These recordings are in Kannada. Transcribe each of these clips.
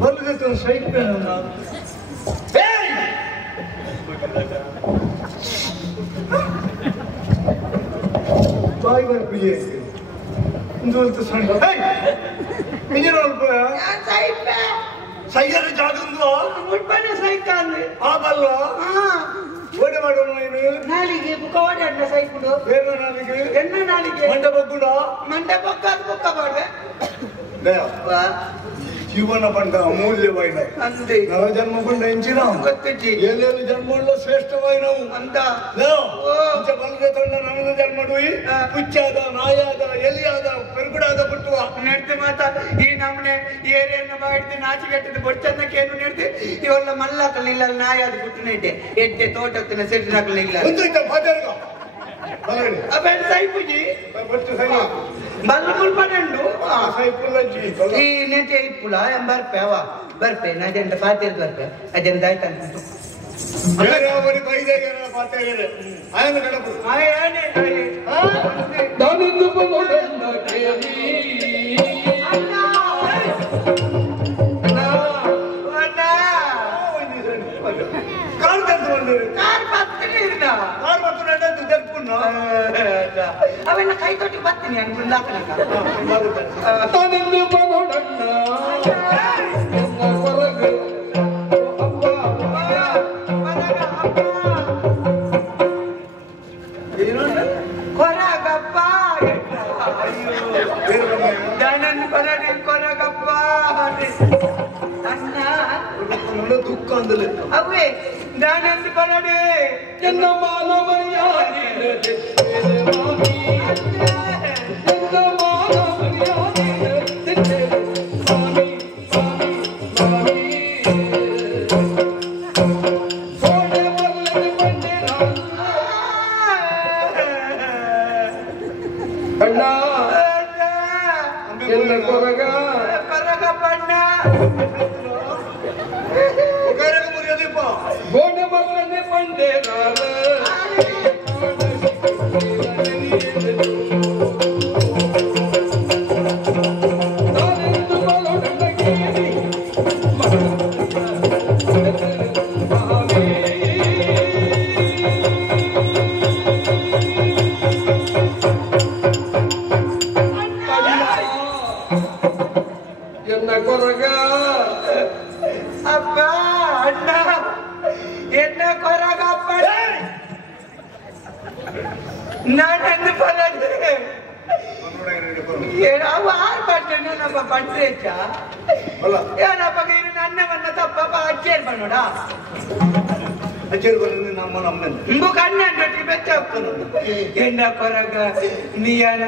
ಬಲ್ಗತ್ತು ಸೈಟ್ ಬಾಯಿ ಬರ್ಪಿಗೆ ಇಂದು ಸಣ್ಣ ಸೈಯರ್ ಜಾಗಂದು ಮುಟ್ಪನೆ ಸೈಕಾಂದ್ರೆ ಆಗಲ್ಲ ಓಡೆ ಮಾಡೋಣ ನೀನು ನಾಲಿಗೆ ಬುಕ್ಕವಾಡಿ ಅಡ್ಡ ಸೈಕುಡು ಏನು ನಾಲಿಗೆ ಎಣ್ಣ ನಾಲಿಗೆ ಮಂಟಪಕ್ಕೂಡ ಮಂಟಪಕ್ಕ ಅದು ಬುಕ್ಕ ಮಾಡ್ರೆ ಜೀವನ ಬಂಡ ಅಮೂಲ್ಯವಾಯಿನ ಅಂದೆ ನರ ಜನ್ಮ ಬಂಡ ಎಂಚಿನ ಗೊತ್ತಿಜ್ಜಿ ಎಲ್ಲೆಲ್ಲಿ ಜನ್ಮಲ್ಲ ಶ್ರೇಷ್ಠವಾಯಿನವು ಅಂತ ಬಲದ ತಂಡ ನನಗ ಜನ್ಮಡುಯಿ ಹುಚ್ಚಾದ ನಾಯಾದ ಎಲಿಯಾದ ಪೆರುಗುಡಾದ ಬಿಟ್ಟುವ ನೆಡ್ದು ಮಾತ ಈ ನಮ್ಮನೆ ಏರಿಯನ್ನು ಮಾಡಿದ್ದು ನಾಚಿಗೆಟ್ಟದ್ದು ಬೊಚ್ಚನ್ನಕ್ಕೇನು ನೆಡ್ದು ಇವೆಲ್ಲ ಮಲ್ಲಾಕಲಿಲ್ಲ ನಾಯಾದ ಬಿಟ್ಟು ನೆಡ್ಡೆ ಎಡ್ಡೆ ತೋಟತ್ತಿನ ಸೆಟ್ಟಿನಾಕಲಿಲ್ಲ ಅವೆಲ್ಲ ಸೈಪುಜಿ ಬಲ್ಲ ಮುಲ್ಪನಂಡು ಈ ನೆಟೆ ಇಪ್ಪುಲ ಬರ್ಪೆ ಅವ ಬರ್ಪೆ ನಜೆಂಟ ಪಾತಿರ್ ಬರ್ಪೆ ಅಜೆಂಟ ಆಯ್ತಂತ ಅವೆಲ್ಲ ಕೈ ತೊಟ್ಟಿ ಬರ್ತೀನಿ ಕೊರಗಪ್ಪ ದಾನಂದ್ ಕೊರಡಿ ಕೊರಗಪ್ಪ ಅಣ್ಣ ದುಃಖ ಅಂದಲೆ ಅವೇ ದಾನಂದ್ ಕೊರಡಿ ಎನ್ನ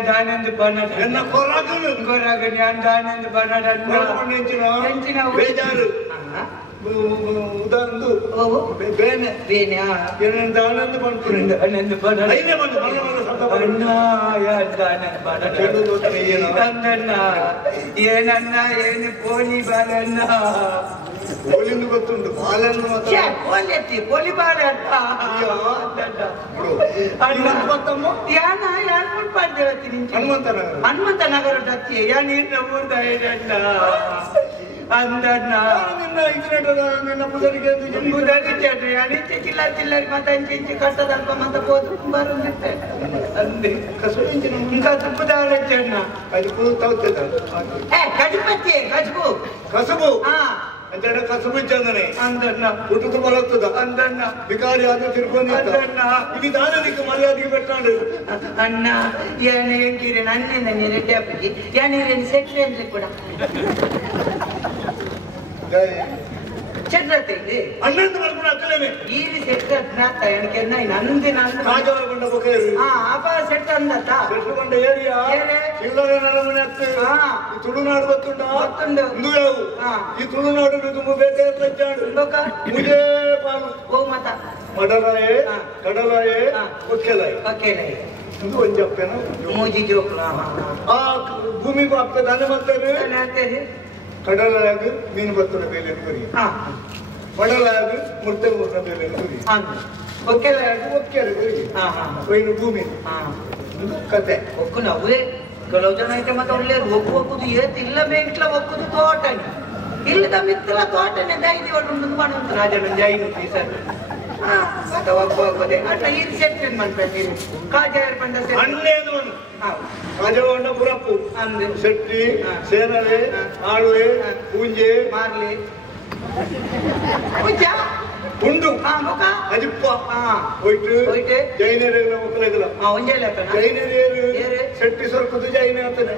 దానందు పన్నడు ఎన్న కొరగను కొరగ నేను దానందు పన్నడు పెంచిన బేజారు ఉదాందు బేనే బేనే నేను దానందు పన్నుకుండు అనందు పన్నడు అయినే పన్ను మల్ల సత్త అన్నా యా దానందు పన్నడు చెడు దోత ఏన అందన్న ఏనన్నా ఏని పోలి బాలన్న పోలిందు ಗೊತ್ತುಂಟು ಬಾಲನ್ನು ಮಾತ್ರ ಪೋಲಿತಿ ಪೋಲಿ ಬಾಲ ಅಂತ ಹನುಮಂತಮ್ಮ ಯಾನ ಯಾನ್ ಮುಟ್ಪಾಡ್ದೇವತಿ ನಿಂಚೆ ಹನುಮಂತ ನಗರ ದತ್ತಿ ಯಾನ್ ಏನ್ ಊರ್ದ ಹೇಳಣ್ಣ ಅಂದಣ್ಣ ನಿನ್ನ ಇದ್ರಡ ನಿನ್ನ ಮುದರಿಗೆ ಮುದರಿ ಚಡ್ರಿ ಅನಿಚೆ ಚಿಲ್ಲರ್ ಚಿಲ್ಲರ್ ಮತ ಇಂಚೆ ಕಟ್ಟದಲ್ಪ ಮತ ಬೋದು ಬರುಂದಿತ್ತೆ ಅಂದೆ ಕಸುಳಿಂಚಿನ ఇంకా ತುಪ್ಪದಾರ ಚೆನ್ನ ಅದು ಕುಳು ತೌತದ ಕಡಿಪಚ್ಚೆ ಕಸುಬು ಕಸುಬು అంటే కసుబు ఇచ్చాందని అందన్న పుట్టుకు బలొస్తుంద అందన్న వికారి ఆది తిరుపతి అందన్న ఇది దాని నీకు మర్యాదకి పెట్టాడు అన్న ఏన ఏంకిరే నన్నే రెడ్డి అప్పకి ఏన సెక్రటరీ కూడా చెట్రతే అన్నంత వరకు అక్కలేమే ఈ సెక్రటరీ నాత ఎనకెన్న ನಂದಿ ನಂದಿ ರಾಜವರಗೊಂಡ ಬೊಕೇರು ಆಪ ಸೆಟ್ ಅಂದತ ಸೆಟ್ಕೊಂಡ ಏರಿಯಾ ಚಿಲ್ಲರೆ ನರಮನೆ ಅತ್ತೆ ಈ ತುಳುನಾಡು ಗೊತ್ತುಂಡ ಗೊತ್ತುಂಡು ಇಂದುಯಾವು ಈ ತುಳುನಾಡು ತುಂಬ ಬೇತೆ ಪ್ರಚಾರ ಲೋಕ ಮುಜೆ ಪಾಲು ಓ ಮತ ಮಡಲಾಯೆ ಕಡಲಾಯೆ ಒಕ್ಕೆಲಾಯೆ ಒಕ್ಕೆಲಾಯೆ ಇದು ಒಂಜಪ್ಪೆನ ಮೂಜಿ ಜೋಕ್ಲ ಆ ಭೂಮಿಗೂ ಅಪ್ಪ ದಾನ ಮಾಡ್ತಾರೆ ಅಂತಾರೆ ಕಡಲಾಗ ಮೀನು ಬರ್ತನ ಬೇಲೆ ಕರಿ ಮಡಲಾಗ ಮುರ್ತೆ ಮುರ್ನ ಬೇಲೆ ಕರಿ ಒಕ್ಕೆಲಾಗ ಒಕ್ಕೆರೆ ಕರಿ ಒಯ್ನು ಭೂಮಿ ಕತೆ ಒಕ್ಕು ನವ್ವೆ ಕೆಲವು ಜನ ಐತೆ ಮತ್ತೆ ಒಳ್ಳೆ ಒಪ್ಪುದು ಏತ್ ಇಲ್ಲವೇ ಇಟ್ಲ ಒಪ್ಪುದು ತೋಟನೆ ಇಲ್ಲದ ಮಿತ್ರ ತೋಟನೆ ದೈದಿ ಒಟ್ಟು ಮಾಡುವಂತ ರಾಜನ ಜೈನು ಸರ್ ಒಪ್ಪದೆ ಅಟ್ಟ ಇದು ಸೆಟ್ಟಿನ ಮಾಡ್ಬೇಕು ಕಾಜಾಯರ್ ಬಂದ ಕಾಜಗೊಂಡ ಪುರಪ್ಪು ಶೆಟ್ಟಿ ಸೇನಲೆ ಆಳುವೆ ಪೂಂಜೆ ಮಾರ್ಲಿ ಉಂಡು ಅಜಿಪ್ಪ ಹೋಯ್ತು ಜೈನರೇರ ಮಕ್ಕಳಿಗಲ್ಲ ಜೈನರೇರು ಶೆಟ್ಟಿ ಸ್ವರ್ಪದ ಜೈನ ಅಂತಾನೆ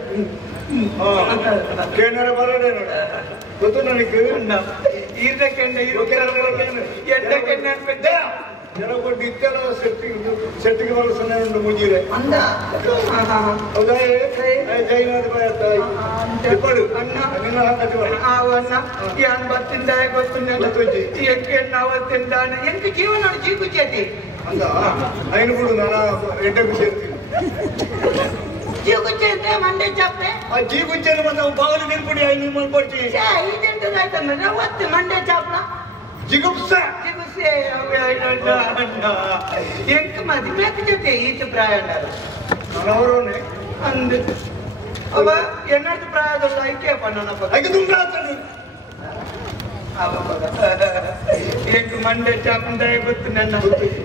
ಕೇನರ ಬರಡೆ ನೋಡ ಗೊತ್ತು ನನಗೆ ಜನಗೊಂಡು ಇತ್ತೆಲ್ಲ ಸೆಟ್ಟಿಗೆ ಬರಸನೆ ಉಂಟು ಮುಜೀರೆ ಹೌದಾ ಜೈನಾದ ಪಡು ನಿನ್ನ ಅನ್ನ ಯಾನ್ ಬರ್ತಿಂದ ಗೊತ್ತು ಅವತ್ತಿಂದಾನೆ ಎಂತ ಜೀವನ ಜೀಗುಚ್ಚೇತಿ ಅಂದ ಐನು ಬಿಡು ನಾನು ಎಡ್ಡೆ ಸೇರ್ತೀನಿ ಜೀಗುಚ್ಚೆ ಅಂತ ಮಂಡೆ ಚಾಪೆ ಆ ಜೀಗುಚ್ಚೆನ ಮತ್ತೆ ಬಾಗಿಲು ನಿಲ್ಪುಡಿ ಐನು ಮಾಡ್ಕೊಡ್ತೀವಿ ಇದೆಂತದಾಯ್ತಂದ್ರೆ ಅವತ್ತು ಮಂಡೆ ಚಾಪ್ಲ ಜಿಗುಪ್ಸೆ ಎಂಕ ಮದುವೆ ಜೊತೆ ಈತ ಪ್ರಾಯ ನನ್ನವರೇ ಅಂದ್ ಅವ ಎನ್ನದು ಪ್ರಾಯದಲ್ಲ ಐಕ್ಯಪ್ಪ ನನ್ನ ಐಕೆ ತುಂಬ ಎಂಟು ಮಂಡೆ ಚಾಪುಂಡ ಗೊತ್ತು ನನ್ನ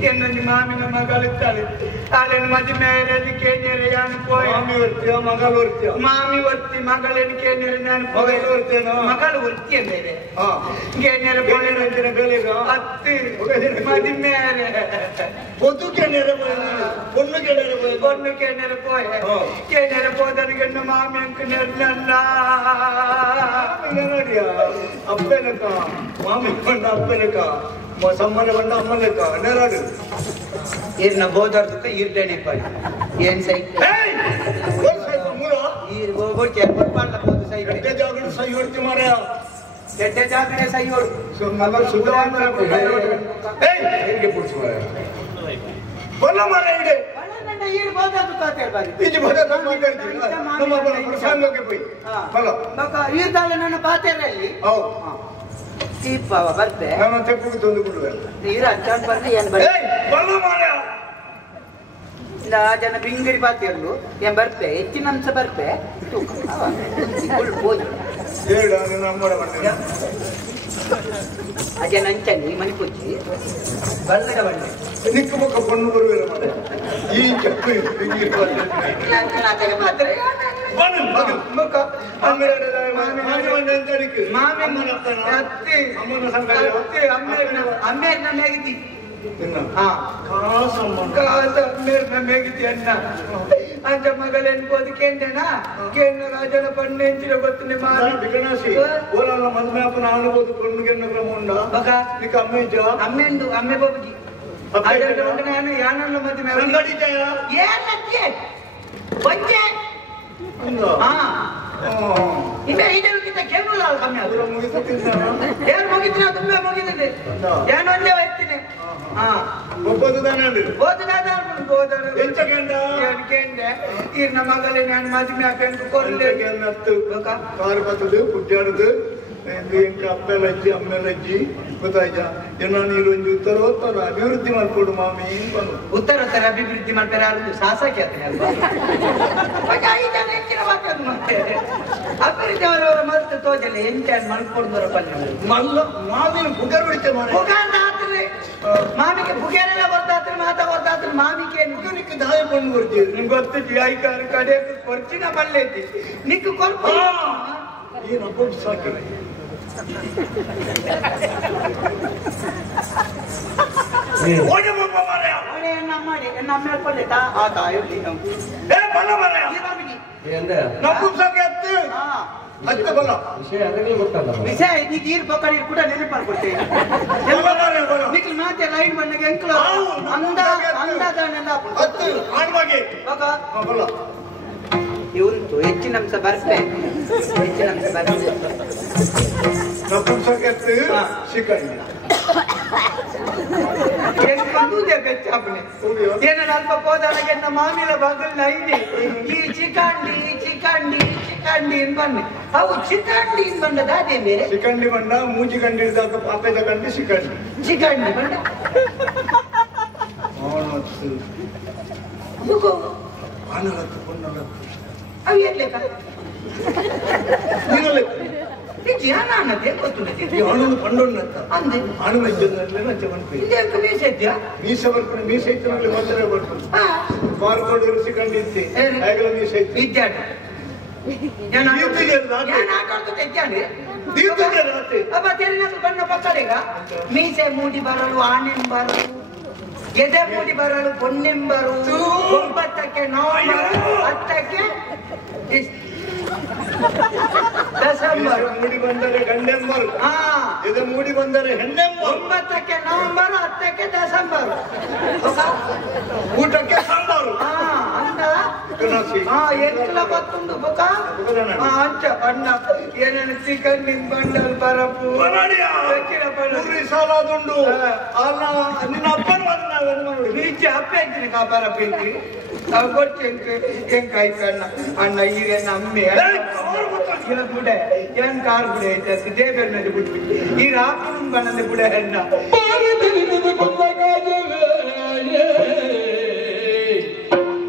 ಎನ್ನೊಂದು ಮಾಮಿನ ಮಗಳಿರ್ತಾಳೆ ಅಲ್ಲೇನು ಮದುವೆ ಕೇಳಿಯರೆ ಯಾನು ಪೋಯ್ ಮಾಮಿ ವರ್ತಿಯ ಮಗಳು ವರ್ತಿಯ ಮಾಮಿ ವರ್ತಿ ಮಗಳೇನು ಕೇಳಿಯರೆ ನಾನು ಮಗಳು ವರ್ತೇನೋ ಮಗಳು ವರ್ತಿ ಅಂದರೆ ಕೇಳಿಯರೆ ಬೇರೆ ಬೇಲೆಗ ಹತ್ತಿ ಮದುವೆ பொது கேநேர பொண்ணு கேநேர பொண்ணு கேநேர போய் கேநேர போதனுக்கு என்ன மாமி அங்கு நெல்லா என்னடியா அப்பனக்கா மாமி பண்ண அப்பனக்கா சம்மன பண்ண அம்மனக்கா நேராடு ಇರ್ನ ಬೋದರ್ದಕ್ಕೆ ಇರ್ಡೇನೆ ಪೈ ಏನ್ ಸೈ ಏಯ್ ಓ ಸೈ ಮುರೋ ಇರ್ ಬೋರ್ಕೆ ಬರ್ಪಲ್ಲ ಬೋದು ಸೈ ಎಡ್ಡೆ ಜಾಗಡ ಸೈ ಹೊಡ್ತಿ ಮಾರಯ ಎಡ್ಡೆ ಜಾಗಡೆ ಸೈ ಹೊಡ್ ಸುಮ್ಮನೆ ಸುಧಾರಣ ಏಯ್ ಹೇಗೆ ಪುಡ್ಸು ಮಾರಯ ಬಲ್ಲ ಮಾರ ಇಡೆ ಬಲ್ಲ ಇರ್ ಬೋದರ್ದು ಕಾತೆ ಬಾರಿ ಇಜಿ ಬೋದರ್ ನಮ್ಮ ಮಾತಾಡ್ತೀನಿ ನಮ್ಮ ಬಲ್ಲ ಪ್ರಸಾದಕ್ಕೆ ಹೋಗಿ ಬಲ್ಲ ಮಕ ಇರ್ದಾಲ ನನ್ನ ಪಾತೆರಲ್ಲಿ ಹೌದು ದೀಪವ ಬರ್ತೆ ನಾನು ತೆಪ್ಪುಗೆ ತಂದು ಬಿಡುವೆ ನೀರು ಅಜ್ಜಾನ್ ಬರ್ಲಿ ಏನ್ ಬರ್ಲಿ ಏಯ್ ಬಲ್ಲ ಮಾರ ಇಲ್ಲ ಜನ ಬಿಂಗಡಿ ಪಾತೆಯಲ್ಲು ಏನ್ ಬರ್ತೆ ಹೆಚ್ಚಿನ ಅಂಶ ಬರ್ತೆ ಹೋಗಿ ಹೇಳ ನೀನು ಅಮ್ಮಡ ಬಂದೆ ಅಜೆ ನಂಚಂಗಿ ಮಣಿಪುಚ್ಚಿ ಬಲ್ಲಡ ಬಂಡೆ ನಿಕ್ಕ ಮುಖ ಪಣ್ಣು ಬರುವಿಲ್ಲ ಮತ್ತೆ ಈ ಚಪ್ಪು ಬಿಂಗಿ ಮಾತ್ರ ಬಣ್ಣ ಮಗನ್ ಮುಖ ಅಮ್ಮಡ ಮಾಮಿ ಬಂದೆ ಅಂತ ಅಡಿಕೆ ಮಾಮಿ ಅಮ್ಮನ ಅತ್ತನ ಅತ್ತಿ ಅಮ್ಮನ ಸಂಗಾಯ ಅತ್ತಿ ಅಮ್ಮೆ ನಮ್ಮೆಗಿದ್ದಿ ಮೇಗಿದ್ದಿ ಅನ್ನ ಅಂಚ ಮಗಳೆನ್ಬೋದು ಕೇಂದ್ರನಾ ಕೇಂದ್ರ ರಾಜನ ಪಣ್ಣೆಂಚಿನ ಗೊತ್ತನೆ ಬಿಕನಾಸಿ ಓಲಲ್ಲ ಮದ್ಮೇಪನ ಆನಬಹುದು ಪಣ್ಣುಗೆನ್ನ ಕ್ರಮ ಉಂಡ ಮಗ ನಿಕ್ಕ ಅಮ್ಮೆಂಚ ಅಮ್ಮೆಂದು ಅಮ್ಮೆ ಬಾಬುಜಿ ಅದರ ನಾನು ಯಾನಲ್ಲ ಮದ್ಮೆ ಸಂಗಡಿತಾಯ ಏನಕ್ಕೆ ಬಂಜೆ ಅಂದ ಇವೆ ಇದಕ್ಕಿಂತ ಕೇವಲ ಕಮ್ಮಿ ಅದರ ಮುಗಿಸುತ್ತಿದ್ದ ಏನು ಮುಗಿದ್ರೆ ತುಂಬಾ ಮುಗಿದಿದೆ ಏನು ಒಂದೇ ಹೋಗ್ತೀನಿ ಒಬ್ಬದು ತಾನೇ ಓದದಾದ ಓದೋದು ಎಂಚ ಗಂಡ ಕೇಂದ್ರ ಈ ನಮ್ಮ ಮಗಳೇ ನಾನು ಮದುವೆ ಹಾಕೊಂಡು ಕೊರಲೆ ನತ್ತು ಕಾರು ಬತ್ತದು ಪುಟ್ಟಾಡುದು ಎಂಕ ಅಪ್ಪೆಲಜ್ಜಿ ಅಮ್ಮೆಲಜ್ಜಿ ಗೊತ್ತಾಯ್ತಾ ಏನೋ ನೀರು ಒಂದು ಉತ್ತರ ಅಭಿವೃದ್ಧಿ ಮಾಡ್ಕೊಡು ಮಾಮಿ ಬಂದು ಉತ್ತರ ಅಭಿವೃದ್ಧಿ ಮಾಡ್ತಾರೆ ಅದು ಸಾಸಕ್ಕೆ ಅಲ್ವಾ ಅಭಿವೃದ್ಧಿ ಅವರವರ ಮತ್ತೆ ತೋಜಲ್ಲ ಎಂಟ ಮಾಡ್ಕೊಡ್ದವರ ಪಲ್ಯ ಮಲ್ಲ ಮಾಮಿನ ಬುಗರ್ ಹೊಡಿತೆ ಮಾಮಿಗೆ ಬುಗೇರೆಲ್ಲ ಬರ್ತಾತ್ರ ಮಾತಾ ಬರ್ತಾತ್ರ ಮಾಮಿಗೆ ನಿಕ್ಕ ದಾಯ ಪಣ್ಣು ಬರ್ತೀವಿ ನಿಮ್ಗೆ ಗೊತ್ತು ಐಕಾರ ಕಡೆ ಕೊರ್ಚಿನ ಬಲ್ಲೆ ನಿಕ್ಕ ಕೊರ್ಪ ಏನು ಅಬ್ಬ ಸಾಕಿ ವಿಷಯ ಈಗ ಈರ್ ಬಕ್ಕಡಿ ಕೂಡ ನೆನಪು ಮಾಡ್ಕೊಡ್ತೇನೆ ಮಾತೆ ಲೈನ್ ಬಂದಾಗ ಎಂಕ್ಲು ಅಂದಾಜನೆಲ್ಲ ಇವಂತು ಹೆಚ್ಚಿನ ಅಂಶ ಬರ್ತೆ ಹೆಚ್ಚಿನ ಅಂಶ ಬರ್ತೆ ಅಲ್ಪ ಹೋದಾಗೆ ಮಾಮಿನ ಬಗಲ್ ಐದಿ ಈ ಚಿಕಂಡಿ ಚಿಕಂಡಿ ಚಿಕಂಡಿ ಬನ್ನಿ ಅವು ಚಿಕಂಡಿ ಬಂದದ ಅದೇ ಬೇರೆ ಚಿಕಂಡಿ ಬಂಡ ಮೂಜಿ ಕಂಡಿ ಪಾಪದ ಕಂಡಿ ಚಿಕಂಡಿ ಚಿಕಂಡಿ ಬಂಡ ಅವು ಏನ್ ಲೆಕ್ಕ ನೀನು ಲೆಕ್ಕ ಜ್ಞಾನ ಅನ್ನೋದೇ ಗೊತ್ತಿಲ್ಲ ಹಣ್ಣು ಪಂಡೊಣ್ಣಂತ ಅಂದೆ ಹಣ್ಣು ಮೆಚ್ಚದಲ್ಲಿ ನಂಚೆ ಬಂದ್ವಿ ಇದೇನು ಮೀಸೆ ಇದ್ಯಾ ಮೀಸೆ ಬರ್ಕೊಂಡು ಮೀಸೆ ಇತ್ತು ಮೊದಲೇ ಬರ್ಕೊಂಡು ಮಾರ್ಕೊಂಡು ಇರಿಸಿಕೊಂಡಿದ್ದೆ ಹೇಗಲ ಮೀಸೆ ಇತ್ತು ವಿದ್ಯಾರ್ಥಿ ಬಣ್ಣ ಪಕ್ಕಡೆಗ ಮೀಸೆ ಮೂಡಿ ಬರಲು ಆನೆಂಬರು ಗೆದೆ ಮೂಡಿ ಬರಲು ಪೊನ್ನೆಂಬರು 9ಕ್ಕೆ ನವೆಂಬರ್ 10ಕ್ಕೆ ಡಿಸೆಂಬರ್ ಮೂಡಿ ಬಂದರೆ ಗಂಡೆಂಬರು ಇದು ಮೂಡಿ ಬಂದರೆ ಹೆಣ್ಣೆಂಬರು 9ಕ್ಕೆ ನವೆಂಬರ್ 10ಕ್ಕೆ ಡಿಸೆಂಬರ್ ಊಟಕ್ಕೆ ಸಾಂಬಾರು ಅಂದ ಎಂಟ್ಲ ಗೊತ್ತುಂಡು ಬೊಕ ಅಂಚ ಬಣ್ಣ ಏನೇನು ಚಿಕನ್ ನಿನ್ ಬಂಡಲ್ ಬರಪ್ಪು ಸಾಲದುಂಡು ನಿನ್ನ ಅಪ್ಪನ ನೀಚೆ ಅಪ್ಪ ಇದ್ದೀನಿ ಕಾ ಬರಪ್ಪಿ ಗೊತ್ತೇಂಕ ಎಂಕಾಯಿ ಕಣ್ಣ ಅಣ್ಣ ಈಗ ನಮ್ಮೆ ಬುಡೆ ಏನ್ ಕಾರ್ ಬುಡೆ ಐತೆ ದೇವೇರ್ ಮೇಲೆ ಬಿಟ್ಬಿಟ್ಟು ಈ ರಾಪುನ ಬಣ್ಣದ ಬುಡೆ ಹೆಣ್ಣ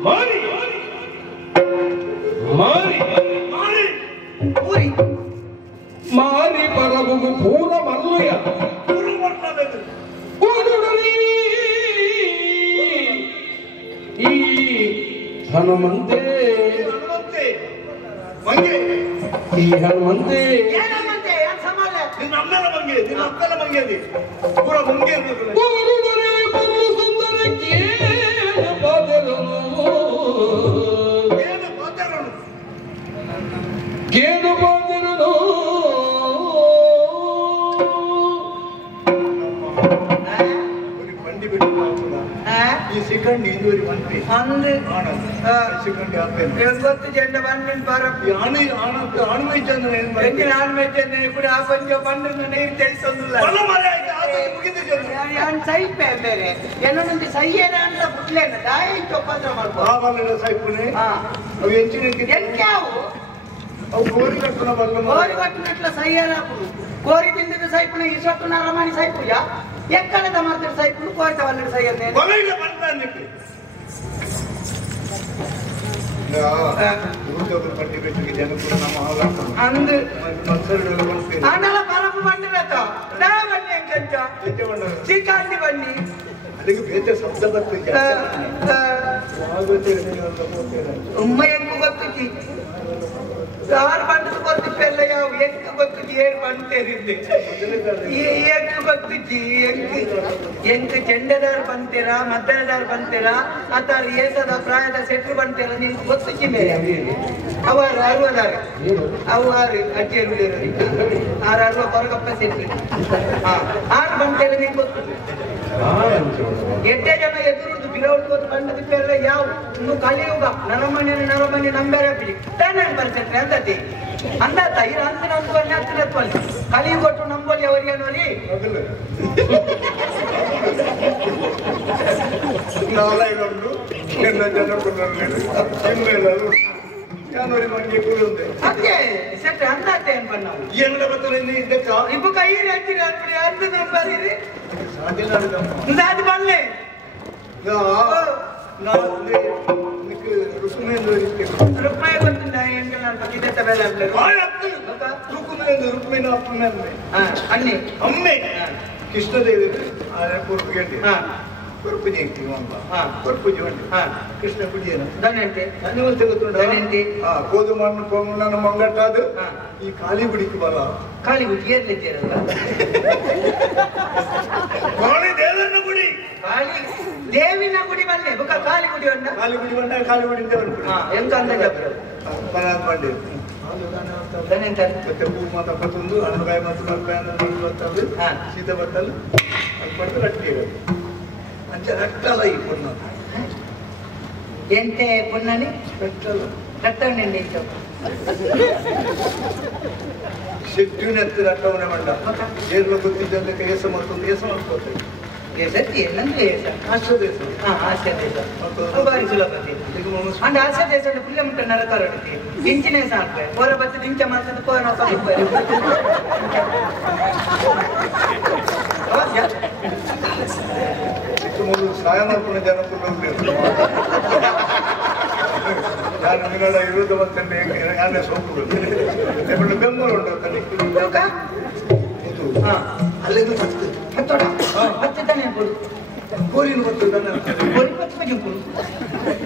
ಮಾರಿ ಮಾರಿ ಮಾರಿ ಪೂರಿ ಮಾರಿ ಬರಬುಗು ಪೂರ ಮಲ್ಲಯ್ಯ ಪೂರ ಮಾಡ್ಬೇಕು ಈ ಹನುಮಂತೆ ಮಂಗೆ ಈ ಹನುಮಂತೆ ನಿನ್ನ ಅಮ್ಮನ ಮಂಗೆ ನಿನ್ನ ಅಕ್ಕನ ಮಂಗೆ ಅದಿ ಪೂರ ಮಂಗೆ ಇರ್ಬೇಕು ಕೇನು ಬಾದಿರನು ಬಂಡಿ ಬಿಟ್ಟು ಈ ಸಿಕ್ಕಂಡಿ ಇದುವರೆ ಮಂತ್ರಿ ಅಂದು ಸಿಕ್ಕಂಡಿ ಹಾಕ್ತೇನೆ ಗೊತ್ತು ಜಂಡ ಬಣ್ಣಿನ ಬರಪ್ಪು ಆಣ್ಮೈ ಚಂದ್ರ ಎಂಜಿನ ಆಳ್ಮೆಚ್ಚೆ ಕೂಡ ಆ ಪಂಚ ಬಣ್ಣನ ನೀರು ತಿಳಿಸೋದಿಲ್ಲ ಸೈಪೆ ಬೇರೆ ಏನೊಂದು ಸೈಯೇನ ಅಂತ ಬಿಡ್ಲೇನ ದಾಯ ಚೊಪ್ಪಾದ್ರ ಮಾಡ್ಕೋ ಸೈಪುನೆ ಅವು ಹೆಂಚಿನ ಎಂಕ್ಯಾವು ಅವು ಗೋರಿ ಕಟ್ಟನ ಬಲ್ಲ ಕೋರಿ ಕಟ್ಟಿನಟ್ಲ ಸೈಯೇನ ಕೋರಿ ತಿಂದಿದ್ದ ಸೈಪುನ ಇಸೊಟ್ಟು ನರಮಣಿ ಸೈಪುಜ ಎಕ್ಕಳದ ಮಾತ್ರ ಸೈಪುನು ಕೋರಿತ ಬಲ್ಲದ ಸೈಯನ್ನೇ ಪಟ್ಟಿ ಬೆಟ್ಟಿಗೆ ಜನಪುರ ನಮ್ಮ ಅಂದು ಮತ್ಸರಡೆಲ್ಲ ಬರ್ತೀರಿ ಆನಲ ಪರಪು ಬಂದಿರತ್ತ ದಾ ಬನ್ನಿ ಅಂಕಂಚ ಚಿಕಾಂಡಿ ಬನ್ನಿ ಅದಕ್ಕೆ ಬೇತೆ ಶಬ್ದ ಬರ್ತಿದ್ದೆ ಉಮ್ಮ ಎಂಕು ಗೊತ್ತಿದ್ದಿ ಯಾರು ಬಂದದ್ದು ಗೊತ್ತಿದ್ದೆಲ್ಲ ಯಾವ ಎಂಕು ಗೊತ್ತಿದ್ದಿ ಏರು ಬಂತೇರಿದ್ದೆ ಎಂಕು ಗೊತ್ತಿದ್ದಿ ಎಂಕು ಚೆಂಡದಾರು ಬಂತೀರಾ ಮದ್ದಳದಾರು ಬಂತೀರಾ ಅಥವಾ ಏಸದ ಪ್ರಾಯದ ಸೆಟ್ರು ಬಂತೀರಾ ನಿಮ್ಗೆ ಗೊತ್ತಿದ್ದಿ ಮೇಲೆ ಅವರು ಅರುವದಾರ ಅವು ಆರು ಅಜ್ಜಿಯರು ಆರು ಅರುವ ಹೊರಗಪ್ಪ ಸೆಟ್ರು ಆರು ಬಂತೇಲ್ಲ ನಿಮ್ಗೆ ಗೊತ್ತಿದ್ದಿ ಎಷ್ಟೇ ಜನ ಎದುರುದು ಬಿರೌಟ್ ಗೊತ್ತು ಬಂದದಿಪ್ಪೆಲ್ಲ ಯಾವ ಇನ್ನು ಕಲಿಯುಗ ನರಮನೆ ನಂಬೇರೆ ಬಿಡಿ 10% ಅಂತತಿ ಅಂದಾತ ಈ ಅಂತಿನ ಅಂದ್ಕೊಂಡು ಹತ್ತಿರತ್ವಲ್ಲಿ ಕಲಿಯು ಕೊಟ್ಟು ನಂಬಲ್ಲಿ ಅವರಿಗೆ ನೋಡಿ ಅದೇ ಸೆಟ್ ಅಂದಾತೆ ಅನ್ಬಂದ್ ನಾವು ಇಬ್ಬ ಕೈ ಹಾಕಿರಿ ಅನ್ಬಿಡಿ ಅಂದ ನಂಬರಿರಿ ಅದು ಬಲ್ಲೆ ರುಕ್ಮಾಯಿ ಗೊತ್ತಿಲ್ಲ ಹೆಂಗೆ ನಾನು ಪಕ್ಕಿದ್ದ ಬೆಲೆ ಅಣ್ಣಿ ಅಮ್ಮೆ ಕೃಷ್ಣದೇವಿ ಕೃಷ್ಣ ಕುಡಿಯನ ಕೋದು ಮಣ್ಣು ಮಂಗಟ್ಟಾದು ಈ ಖಾಲಿ ಗುಡಿಗೆ ಬರ ಖಾಲಿ ಗುಡಿ ಏರ್ಲಿದ್ದೀರಲ್ಲ ದೇವರನ್ನ ಗುಡಿ ಖಾಲಿ ದೇವಿನ ಗುಡಿ ಬಲ್ಲೆ ಬುಕ್ಕ ಖಾಲಿ ಗುಡಿ ಬಂದ ಖಾಲಿ ಗುಡಿ ಬಂದ ಖಾಲಿ ಗುಡಿ ಎಂತ ಅಂದ ಮಾಡಿ ಮತ್ತೆ ಹೂ ಮಾತ ಪತ್ತೊಂದು ಹಣ್ಣುಗಾಯಿ ಮತ್ತು ಮಲ್ಕಾಯಿ ಬರ್ತದೆ ಸೀತ ಬರ್ತಲ್ಲ ಅದು ಪಟ್ಟು ರಟ್ಟಿ ಇರೋದು ಅಂಚೆ ರಟ್ಟಲ್ಲ ಈ ಪುಣ್ಣ ಎಂತೆ ಪುಣ್ಣನಿ ರಟ್ಟಲ್ಲ ರಟ್ಟವನ್ನೆಂದು ಶೆಟ್ಟಿನ ಹತ್ತಿರ ರಟ್ಟವನ್ನೇ ಮಂಡ ಏರ್ಲ ಗೊತ್ತಿದ್ದಕ್ಕೆ ಏಸ ಮತ್ತೊಂದು ಏಸ ಮಾಡ್ಕೊಳ್ತೇವೆ ಸತ್ಯ ಏನಂದ್ರೆ ಆಶ್ರ ದೇಶ ಆಸ್ಯ ದೇಶ ಬಾರಿ ಸುಲಭ ಅಂಡ್ ಆಸ್ಯ ದೇಶ ಪುಲ್ಯ ಮುಟ್ಟ ನರಕಾರ ಇಂಚಿನೇ ಸಾಕ್ರೆ ಪೋರ ಬತ್ತು ದಿಂಚ ಮಾಡ್ತದೆ ಪೋರ ಚಿಕ್ಕ ಸಾಯ ಮಾಡ್ಕೊಂಡು ಜನ ಅಂಗನಡ ಇರುವುದು ಮತ್ತೆ ಯಾರೇ ಸೋಪು ಬೆಂಗಳೂರು ಉಂಟು ಅಲ್ಲಿಂದ ಹತ್ತೋಣ ಹತ್ತಿದ್ದಾನೆ ಗೋರಿನ ಗೊತ್ತಿದ್ದಾನೆ ಗೋರಿ 10 ಬಜೆ ಕೂಡ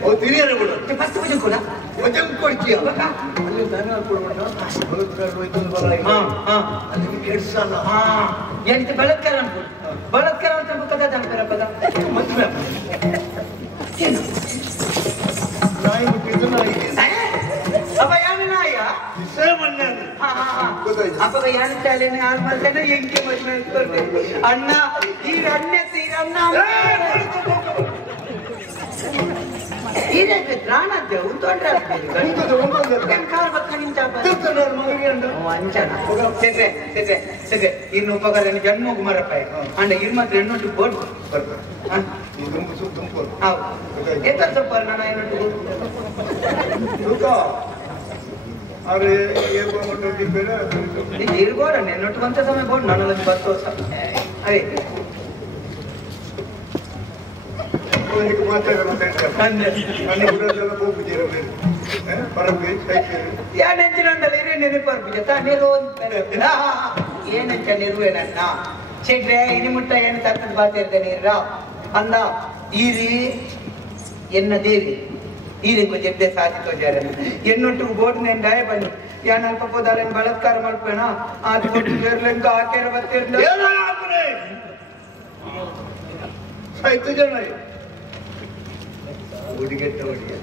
ಓ ತಿರಿಯರೆ ಕೂಡ 10 ಬಜೆ ಕೂಡ ವಜಂ ಕೊಡ್ತೀಯ ಅಲ್ಲಿ ದನ ಕೊಡೋಣ ಬಲತ್ಕಾರ ಹೋಯ್ತು ಬಲ ಅಲ್ಲಿ ಕೆಡ್ಸಲ್ಲ ಎಂತ ಬಲತ್ಕಾರ ಅನ್ಕೊಂಡು ಬಲತ್ಕಾರ ಅಂತ ಕದ ಜಾಗ್ತಾರ ಪದ ಮದುವೆ ನಾಯಿ ಬಿಟ್ಟು ನಾಯಿ ಅಪ್ಪ ಯಾರು ನಾಯ ಸೇವಣ್ಣ ಅಪ್ಪ ಯಾರು ಚಾಲೆನೆ ಆಲ್ ಮಾಡ್ತಾನೆ ಎಂಕೆ ಮದುವೆ ಅನ್ಕೊಳ್ತೇನೆ ಅಣ್ಣ ಈ ಅಣ್ಣೆ ತೀರಣ್ಣ ಈರಕ್ಕೆ ದ್ರಾಣದ್ದೆ ಉಂಟೊಂಡ್ರೆ ಇನ್ನು ಉಪಕಾರ ಜನ್ಮ ಕುಮಾರಪ್ಪಾಯ ಅಂಡ ಇರ್ಮತ್ರ ಎಣ್ಣೊಟ್ಟು ಬೋರ್ಡ್ ಎಂತ ಸೊಪ್ಪಾರ ನಾನು ಎಣ್ಣೊಟ್ಟು ಇರ್ಬೋಡ ಎಣ್ಣೊಟ್ಟು ಅಂತ ಸಮಯ ಬೋರ್ಡ್ ನಾನು 10 ವರ್ಷ ಅದೇ ಏನಂತ ನಿರ್ವೇನನ್ನ ಚೆಡ್ರೆ ಇನಿಮುಟ್ಟ ಏನು ತಕ್ಕದ ಬಾತಿರ್ತೇನೆ ಅಂದ ಈರಿ ಎನ್ನ ದೇವಿ ಈರಿಗೂ ಜಡ್ಡೆ ಸಾಧಿತೋ ಜಾರ ಎನ್ನೊಟ್ಟಿಗೆ ಬೋರ್ಡ್ನ ಡಾಯ ಬನ್ನಿ ಯಾನ್ ಅಲ್ಪ ಪೋದಾಳನ್ ಬಲಾತ್ಕಾರ ಮಾಡ್ಬೇಣ ಅದು ಬೇರ್ಲೆಂಗ ಹಾಕ್ಯಾರ ಬರ್ತಿರ್ಲ ಆಯ್ತು ಜನ ಹುಡುಗೆಟ್ಟ ಹುಡುಗಿ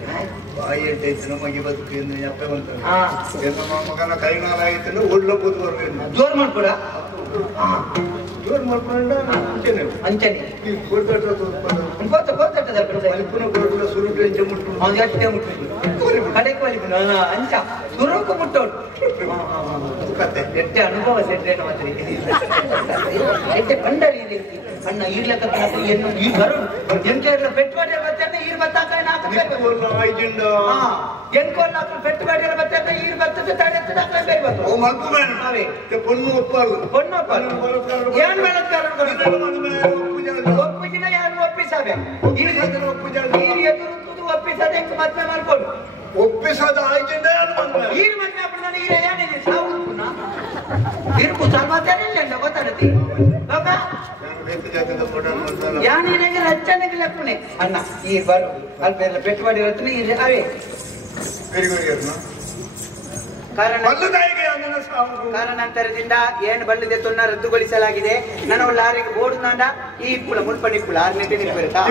ಬಾಯಿ ಎಟ್ಟೈತೆ ನಮಗೆ ಬದುಕು ಅಪ್ಪ ಬಂತ ನಮ್ಮ ಮಗನ ಕೈನಾಲ ಆಯ್ತಲ್ಲ ಓಡ್ಲಬಹುದು ಬರ್ಬೇಕು ಜೋರ್ ಮಾಡ್ಕೊಡ ಜೋರ್ ಮಾಡ್ಕೊಂಡ ಅಂಚನೆ ಅಂಚನೆ ಸುರುಟು ಎಂಚೆ ಮುಟ್ಟು ಅಷ್ಟೇ ಮುಟ್ಟು ಕಡೆಗೆ ಬಲಿಪುನ ಅಂಚ ಸುರುಕು ಮುಟ್ಟೋಡು ಕತೆ ಎಟ್ಟೆ ಅನುಭವ ಸೆಟ್ರೇನು ಮಾತ್ರ ಎಟ್ಟೆ ಪಂಡರಿ ಅಣ್ಣ ಈರ್ಲಕ್ಕ ಏನು ಈ ಬರು ಎಂಕೆಲ್ಲ ಪೆಟ್ವಾಡಿ ಬರ್ತೇನೆ ಈರ್ ಬತ್ತಾಕ ಎಂಕೋಲ್ಲ ಪೆಟ್ವಾಡಿ ಬರ್ತೇನೆ ಈರ್ ಬರ್ತದೆ ತಡೆ ಬೇಕು ಪೊಣ್ಣು ಒಪ್ಪಲ್ಲ ಪೊಣ್ಣು ಒಪ್ಪಲ್ಲ ಏನ್ ಬಲತ್ಕಾರ ಒಪ್ಪಿಸಿನ ಯಾರು ಒಪ್ಪಿಸವೆ ಈರ್ ಎದುರು ಒಪ್ಪಿಸದೆ ಮದ್ವೆ ಮಾಡ್ಕೊಂಡು ಒಪ್ಪಿಸದ ಆಯ್ಕೆಂಡ ಈರ್ ಮದ್ವೆ ಮಾಡ್ಕೊಂಡು ಈರ ಏನಿದೆ ಸಾವು ಇರ್ಕು ಸರ್ವತೇನಿಲ್ಲ ಗೊತ್ತಾಗತ್ತಿ ಯಾನಿಗೆ ರಚ್ಚನೆಗೆ ಲೆಪ್ಪನೆ ಅಣ್ಣ ಈ ಬರು ಅಲ್ಪ ಎಲ್ಲ ಪೆಟ್ವಾಡಿ ಇರುತ್ತೆ ಈ ಅವೇ ಕಾರಣಾಂತರದಿಂದ ಏನು ಬಲ್ಲಿದೆ ತುನ್ನ ರದ್ದುಗೊಳಿಸಲಾಗಿದೆ ನನ್ನ ಲಾರಿಗೆ ಬೋರ್ಡ್ ನಾಂಡ ಈ ಇಪ್ಪುಳ ಮುಳ್ಪಣಿಪ್ಪುಳ 6 ನೆಟ್ಟೆ ನಿಂತಿರುತ್ತಾ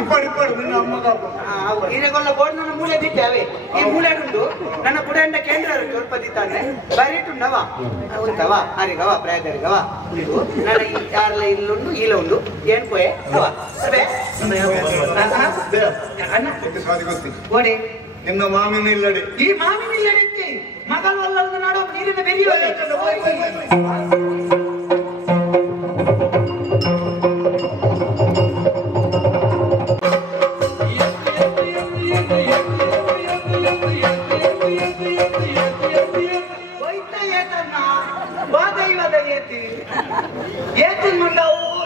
ಈರೆಗೊಲ್ಲ ಬೋರ್ಡ್ ನನ್ನ ಮೂಲೆ ದಿಟ್ಟೆ ಈ ಮೂಲೆ ಉಂಟು ನನ್ನ ಬುಡಂಡ ಕೇಂದ್ರ ಸ್ವಲ್ಪ ದಿತ್ತಾನೆ ಬರೀಟುಂಡವ ಉಂಟವ ಅರಿಗವ ಪ್ರಾಯದರಿಗವ ಉಂಟು ನನ್ನ ಈ ಯಾರಲ್ಲ ಇಲ್ಲುಂಡು ಈಲ ಉಂಡು ಏನ್ ಪೋಯೆ ಅಣ್ಣ ಓಡಿ ನಿನ್ನ ಮಾಮಿನ ಇಲ್ಲಡೆ ಈ ಮಾಮಿನ ಇಲ್ಲಡೆ ಮಗಲು ಅಲ್ಲದ ನಾಡೋ ನೀರಿನ ಬೆರಿಯೋ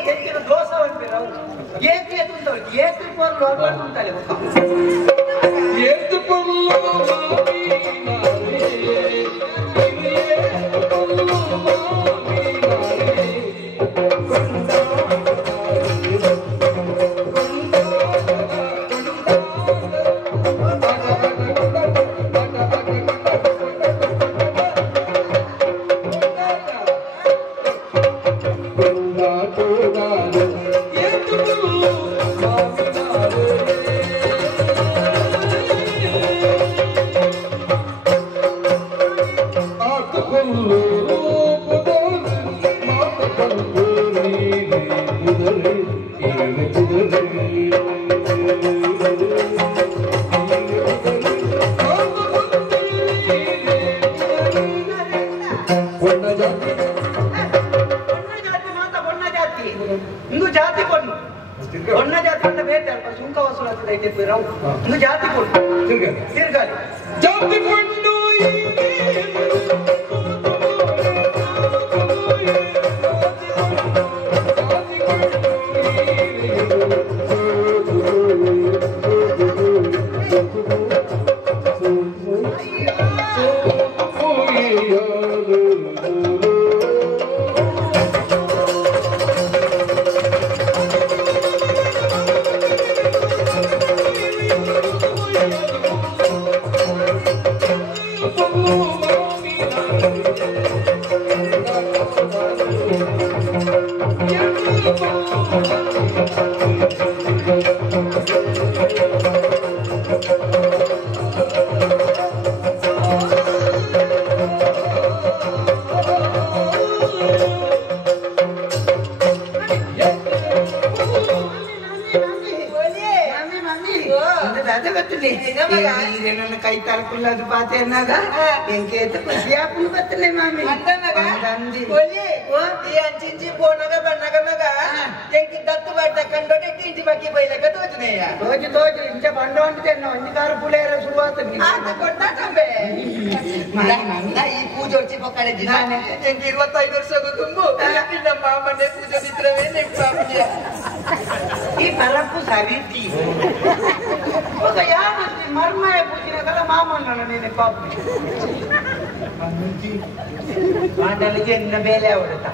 ಹೆಚ್ಚಿನ ದೋಷ ಅಂತೀರ ಏತಿ ಏತಿ ಪೋರ್ಲು ಜಾತಿ ಕೊಟ್ಟು ತಿರ್ಗಾಲಿ ಜಾತಿ ಕೊಂಡು ಅಯ್ಯೋ ನನ್ನ ಕೈ ತಳ್ಕೊಳ್ಳೋದು ಪಾತೆ ಅನ್ನಾಗ ಎಂಕೇತ ಖುಷಿ ಆಪುಲ್ ಬತ್ತಲೆ ಮಾಮಿ ಅಂದಿ ಅಂಚಿಂಚಿ ಬೋನಗ ಬಣ್ಣಗ ಮಗ ಎಂಕಿ ದತ್ತು ಬಾಟ ಕಂಡೋಡೆ ಟಿಂಟಿ ಬಕ್ಕಿ ಬೈಲಕ ತೋಜನೆಯ ತೋಜು ಇಂಚ ಬಂಡ ಹೊಂಟಿದ್ದೇನೆ ಒಂಜಿಗಾರು ಪುಳೇರ ಶುರುವಾತ ಕೊಟ್ಟಾಟಂಬೆ ಈ ಪೂಜೆ ಹೊಡ್ಸಿ ಪಕ್ಕಡೆ ದಿನ ಎಂಕಿ 25 ವರ್ಷ ತುಂಬು ನಮ್ಮ ಮಾಮನೆ ಪೂಜೆ ಬಿದ್ರವೇ ನೆಕ್ಸ್ಟ್ ಮಾಮನೆ ಈ ಪರಪ್ಪು ಸರಿತಿ ఒక యావత్తి మర్మయ పూజిన కదా మామన్న నేను పాపి మాటలకి ఎన్న బేలే అవడత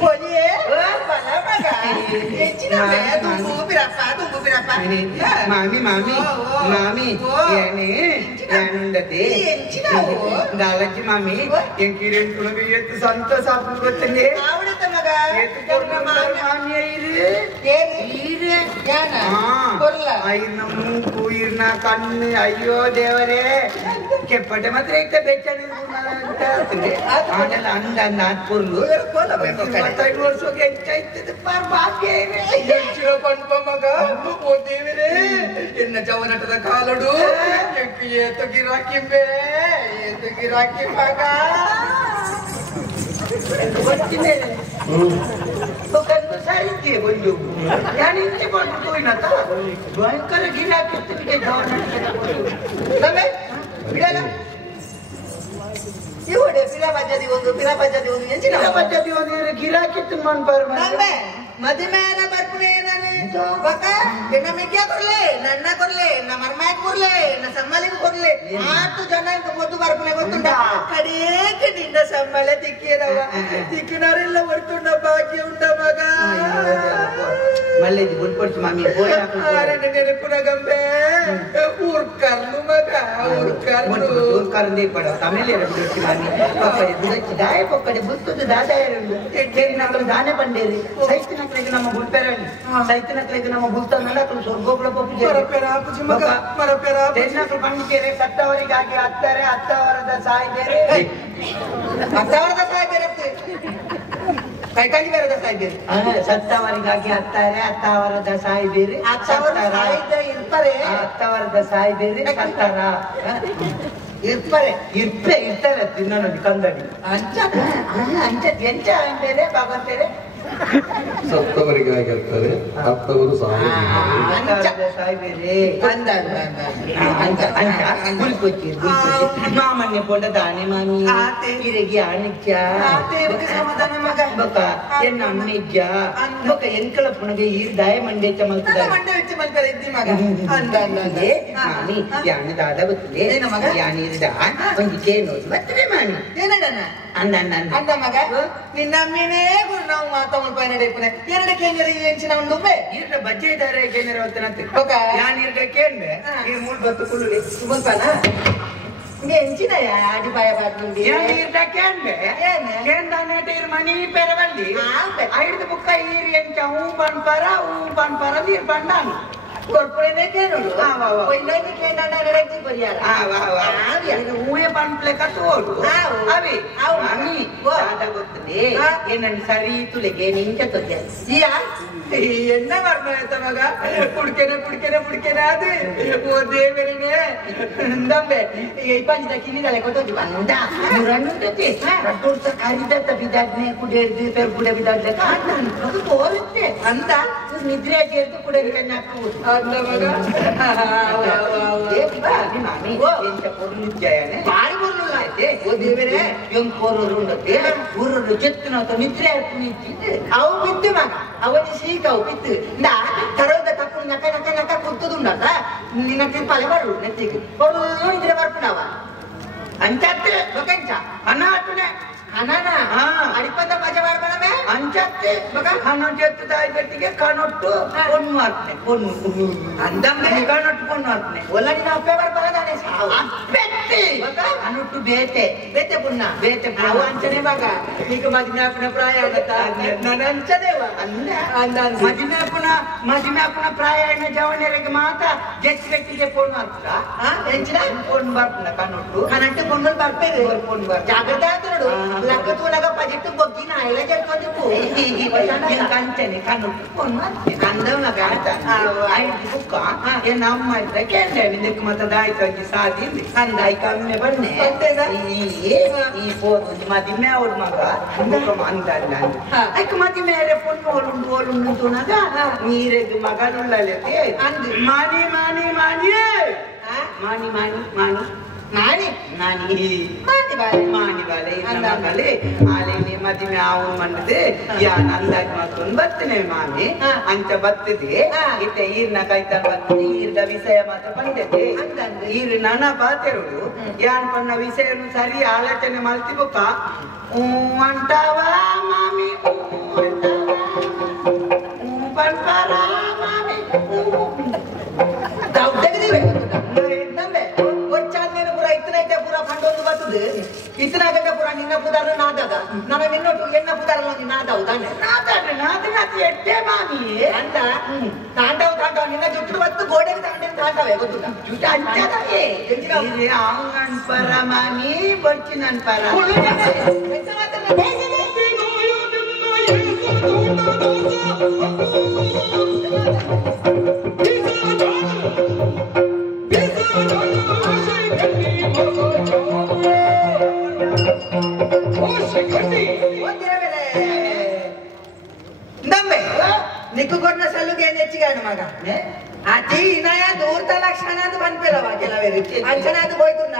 పోలియే బలమగా ఎచ్చిన బేదు ఊపిరప్ప మామి మామి మామి ఏనే ఏండది ఎంచినావు దాలచి మామి ఎంకిరెన్ కునగ ఎత్తు సంతోష ఆపులు గొత్తనే ఆవిడతనగా ఎత్తు కొన్న మామి ఐరు ఈరు యానా కొర్ల ఐన మూకు ఈర్న కన్ను అయ్యో దేవరే ಕೆಪ್ಪಟೆ ಮಾತ್ರ ಐತೆ ಬೆಚ್ಚನೆ ಅಂತ ಆಮೇಲೆ ಅಂದ ನಾಟ್ಪುರ್ಲು ಕೋಲ ಬೇಕು 25 ವರ್ಷಕ್ಕೆ ಹೆಚ್ಚಾಯ್ತದೆ ಭಾಗ್ಯ ಹೆಚ್ಚಿರೋ ಪಂಪ ಮಗ ಓ ದೇವರೇ ಎನ್ನ ಜವನಟದ ಕಾಲಡು ಏತು ಗಿರಾಕಿ ಮಗ ಗೊತ್ತಿನೇ ಒಂದು ಸಾರಿಗೆ ಒಂದು ನಾನು ಇಂಚಿಕೊಂಡು ಹೋಯ್ನತ ಭಯಂಕರ ಗಿರಾಕಿರ್ತಿಗೆ ನಮ್ಮೆ ಬಿಡಲ್ಲ ಇವಡೆ ಪಿರಾ ಬಜ್ಜದಿ ಒಂದು ಎಂಚಿನ ಪದ್ಧತಿ ಒಂದು ಗಿರಾಕಿತ್ತು ಮನ್ಪಾರ ನಮ್ಮೆ ಮದಿಮೇನ ಬರ್ಪುನೆ ನಾನು ಬಕ ಎನ್ನ ಮಿಗ್ಯ ಕೊರ್ಲೆ ನನ್ನ ಕೊರ್ಲೆ ನ ಮರ್ಮಾಯ ಕೊರ್ಲೆ ನ ಸಮ್ಮಲಿಗೆ ಕೊರ್ಲೆ 8 ಜನ ಅಂತ ಮೊದ್ದು ಬರ್ಪುನೆ ಗೊತ್ತುಂಟ ಕಡೇಕ ನಿನ್ನ ಸಮ್ಮಲೆ ತಿಕ್ಕಿನಾರೆಲ್ಲ ಹೊರ್ತುಂಡ ಬಾಕಿ ಉಂಡ ಮಗ ಮಲ್ಲೆ ಬುಡ್ಪಡ್ಸು ಮಾಮಿ ನೆನಪುನ ಗಂಬೆ ಊರ್ಕರ್ಲು ಮಗ ಊರ್ಕರ್ಂದೇ ಪಡ ತಮಿಳ್ ಬಿಡ್ಸಿ ಮಾಮಿ ಪಕ್ಕಡೆ ಬುಡಚ್ಚಿ ದಾಯ ಪಕ್ಕಡೆ ಬುತ್ತದು ದಾದಾಯ ನಕ್ಕಲು ದಾನೆ ಬಂಡೇರಿ ಸೈತಿನಕ್ಲೆಗೆ ನಮ್ಮ ಬುಡ್ಪೆರಲ್ಲಿ ಸೈತಿನಕ್ಲೆಗೆ ನಮ್ಮ ಬುತ್ತನ್ನೆಲ್ಲ ಸ್ವರ್ಗೋಪುರ ಪಪ್ಪು ಬಂಡಿಕೇರೆ ಕತ್ತವರಿಗಾಗಿ ಹತ್ತವರದ ಸಾಯಿ ಬೇರೆ ಹತ್ತವರದ ಸಾಯಿ ಬೇರೆ ಕೈಕಾಲಿ ಬೇರೆ ಸಾಯಿ ಬೇರೆ ಸತ್ತವರಿಗಾಗಿ ಹತ್ತವರದ ಸಾಯಿ ಬೇರೆ ಇರ್ತಾರೆ ಹತ್ತವರದ ಸಾಯಿ ಬೇರೆ ಸತ್ತಾರ ಇರ್ತಾರೆ ತಿನ್ನೋದು ಕಂದಡಿ ಅಂಚ ಎಂಚ ಬೇರೆ ಬಾಬಂತೇರೆ ಸತ್ತವರಿಗಾಗಿ ಇರ್ತಾರೆ ಹತ್ತವರು ಮಾಮನ್ಯ ಪೊಂಡ ದಾನೆ ಮಾಮಿ ಇರಗಿ ಆಣಿಜ್ಯ ಎನ್ನ ಅಮ್ಮಿಜ್ಯ ಬೊಕ ಎಂಕಳ ಪುಣಗೆ ಈ ದಾಯ ಮಂಡೆ ಮಾಮಿ ಯಾನಿ ದಾದ ಬರ್ತದೆ ಯಾನಿ ಒಂದು ಕೇನೋದು ಬರ್ತದೆ ಮಾಮಿ ಅಂದ ಮಗ ನಿನ್ನ ಅಮ್ಮಿನೇ ನಾವು ಮಾತಾಡ್ ಪೈನ ಎರಡು ಕೇಂದ್ರ ಎಂಚಿನ ಒಂದು ಇರ್ಲ ಬಜ್ಜೆ ಇದ್ದಾರೆ ಕೇಂದ್ರ ಹೊತ್ತನಂತೆ ನಾನು ಇರ್ಲ ಕೇಂದ್ರೆ ಈ ಮೂರು ಬತ್ತು ಕುಳ್ಳಿ ಸುಮಲ್ಪನ ಎಂಚಿನ ಅಡಿ ಬಾಯ ಬಾಟ್ಲಿ ಇರ್ಲ ಕೇಂದ್ರೆ ಕೇಂದ್ರ ಮನಿ ಪೆರವಲ್ಲಿ ಐದು ಬುಕ್ಕ ಈರಿ ಎಂಚ ಹೂ ಪನ್ಪರ ನೀರ್ ಬಂಡಾನು corporate ke no पहिला ni ke nana redaksi Pariyar ಊಯೆ ಪನ್ಪ್ಲೆ ಕಟ್ಟೋಡು ಅವಿ ಮಮ್ಮಿ ದಾದ ಗೊತ್ತದೆ ಏನನ್ ಸರಿ ತುಲೆಗೆ ನಿಂಚ ತೊದ್ಯ ಯಾ ಎನ್ನ ಮಾಡ್ತಾ ಮಗ ಪುಡ್ಕೆನೆ ಅದು ಓ ದೇವರೇ ನಂಬೆ ಈ ಪಂಚದ ಕಿಲಿದಲೆ ಕೊಟ್ಟೋದು ಬಂದ ನುರಂಡುತ್ತೆ ಕಟ್ಟೋಡ್ಸ ಕರಿದತ್ತ ಬಿದ್ದಾದ್ನೆ ಕುಡಿಯದು ಪೆರ್ ಕುಡೆ ಬಿದ್ದಾದ್ಲೆ ಅದು ತೋರುತ್ತೆ ಅಂತ ನಿದ್ರೆ ಆಗಿರ್ದು ಕುಡಿಯಲಿಕ್ಕೆ ನಾಕು ಅಂದ ಮಗ ಮಾಮಿ ಎಂತ ಪೊರ್ಲಿಜ್ಜಾಯನೆ ಬಾರಿ ಬರಲಿಲ್ಲ ಓ ದೇವರೇ ಎಂಗ್ ಪೊರ್ರು ಉಂಡತ್ತೆ ಊರರು ಚೆತ್ತಿನ ನಿದ್ರೆ ಹಾಕಿ ಅವು ಬಿದ್ದು ಮಗ ಅವನಿ ಸೀಕವು ಬಿದ್ದು ನಾ ತರೋದ ತಪ್ಪು ನಕ ಕುತ್ತದುಂಡಲ್ಲ ನಿನ್ನ ತಿಪ್ಪಲೆ ಬರು ನೆತ್ತಿಗೆ ಬರು ನಿದ್ರೆ ಬರ್ಪುನವ ಅಂಚತ್ತೆ ಬೊಕಂಚ ಅನ್ನ ಹಾಟುನೆ ಅನಾನ ಅಡಿಪಂದ ಮಜಾ ಮಾಡ್ಬೇಡಮೆ ಅಂಚತ್ತೆ ಕನೊಟ್ಟು ಎತ್ತದಾಯಿ ಗಟ್ಟಿಗೆ ಕನೊಟ್ಟು ಪೊಣ್ಣು ಮಾಡ್ತೇನೆ ಪೊಣ್ಣು ಅಂದಮ್ಮೆ ಕನೊಟ್ಟು ಪೊಣ್ಣು ಮಾಡ್ತೇನೆ ಒಲ್ಲಡಿ ನಾವು ಪೇಪರ್ ಬರದಾನೆ ಅಪ್ಪೆತ್ತಿ ಕನೊಟ್ಟು ಬೇತೆ ಬೇತೆ ಪುಣ್ಣ ಬೇತೆ ಅವು ಅಂಚನೆ ಬಾಗ ಈಗ ಮದಿನಾಪನ ಪ್ರಾಯ ಆಗತ್ತಾ ನನ್ನ ಅಂಚನೇವ ಮದಿನಾಪನ ಪ್ರಾಯ ಜವನಿಯರಿಗೆ ಮಾತ್ರ ಜೆಚ್ಚಿ ಗಟ್ಟಿಗೆ ಪೊಣ್ಣು ಮಾಡ್ತಾ ಎಂಚಿನ ಪೊಣ್ಣು ಬರ್ತದ ಕನೊಟ್ಟು ಕನಟ್ಟು ಪೊಣ್ಣು ಬರ್ತೇವೆ ಪೊಣ್ಣು ಬರ್ತದೆ ಜಾಗ್ರತೆ ಆತನೋಡು ಲಕ್ಕ ತೂಲಗ ಪಜಿಟ್ಟು ಬೊಗ್ಗಿನ ಐಲ ಜರ್ಕೊಂಡಿಪ್ಪು ಕಂಚನೆ ಕನೊಟ್ಟು ಪೊಣ್ಣು ಮಾಡ್ತೀನಿ ಅಂದವಗ ಐದು ಬುಕ್ಕ ನಮ್ಮ ಇದ್ರೆ ಕೇಳ್ದೆ ನಿಂದಕ್ಕೆ ಮತ್ತೆ ದಾಯ್ಕಾಗಿ ಸಾಧಿಂది ಅಂದಾಯಿ ಕಮ್ಮಿ ಬನ್ನೆ ಈ ಪೋದು ಮದಿಮೆ ಅವ್ರ ಮಗ ಅಂತ ಅಕ್ಕ ಮದಿಮೆ ಪೊಣ್ಣು ಓಲುಂಡು ತುಣಗ ನೀರೆಗ್ ಮಗನುಳ್ಳಲತೆ ಅಂದು ಮಾನಿ ಮಾನಿ ಮಾನಿಯೇ ಮಾನಿ ಮಾನಿ ಮಾನಿ ನಾನಿ ನಾನಿ ಮಾನಿ ಬಾಲೆ ಮಗಲೆ ಆಲೆ ಮದಿಮೆ ಅವನು ಮಂಡದೆ ಯಾನ್ ಅಂದಾಜ್ ಮಾಡ್ಕೊಂಡು ಬರ್ತೇನೆ ಮಾಮಿ ಅಂತ ಬರ್ತದೆ ಇತ್ತ ಈರ್ನ ಕೈತ ಬರ್ತದೆ ಈರ್ಗ ವಿಷಯ ಮಾತ್ರ ಬಂದದೆ ಈರ್ ನನ್ನ ಪಾತೆರುಡು ಯಾನ್ ಪನ್ನ ವಿಷಯನು ಸರಿ ಆಲೋಚನೆ ಮಾಡ್ತಿಬೇಕ ಅಂತಾವ ಮಾಮಿ ಪಂಪಾರ ಮಾಮಿ ತೆಗೆದಿವೆ ಒಚ್ಚಾದ್ಮೇಲೆ ಪೂರ ಇತ್ತನೈತೆ ಪೂರ ಫಂಡೊಂದು ಬರ್ತದೆ ಇತ್ತನಾಗಂಟ ಪೂರ ನಿನ್ನ ಪುದಾರ ನಾದಾಗ ನನ್ನ ನಿನ್ನೊಟ್ಟು ಎನ್ನ ಪುದಾರ ನಾದವು ತಾನೆ ನಾದಿ ಎಟ್ಟೆ ಮಾಮಿ ಅಂತ ತಾಂಡವ ನಿನ್ನ ಜುಟ್ಟು ಬತ್ತು ಗೋಡೆಗೆ ತಾಂಡವೇ ಗೊತ್ತುಂಟ ಜುಟ್ಟು ಅಂಚದವೇ ಅವನ್ ಪರ ಮಾಮಿ ಬರ್ಚಿ ನನ್ ಪರ ನಿಕ್ಕು ಕೊಟ್ಟ ಸಲ್ಲುಗೆ ಏನು ಹೆಚ್ಚಿಗಾಡು ಮಗ ಅಜ್ಜಿ ಇನಯ ದೂರ್ತ ಲಕ್ಷಣ ಅದು ಬಂದ್ಬಿರವ ಕೆಲವೇ ಅಂಚನ ಅದು ಹೋಯ್ತುಂಡ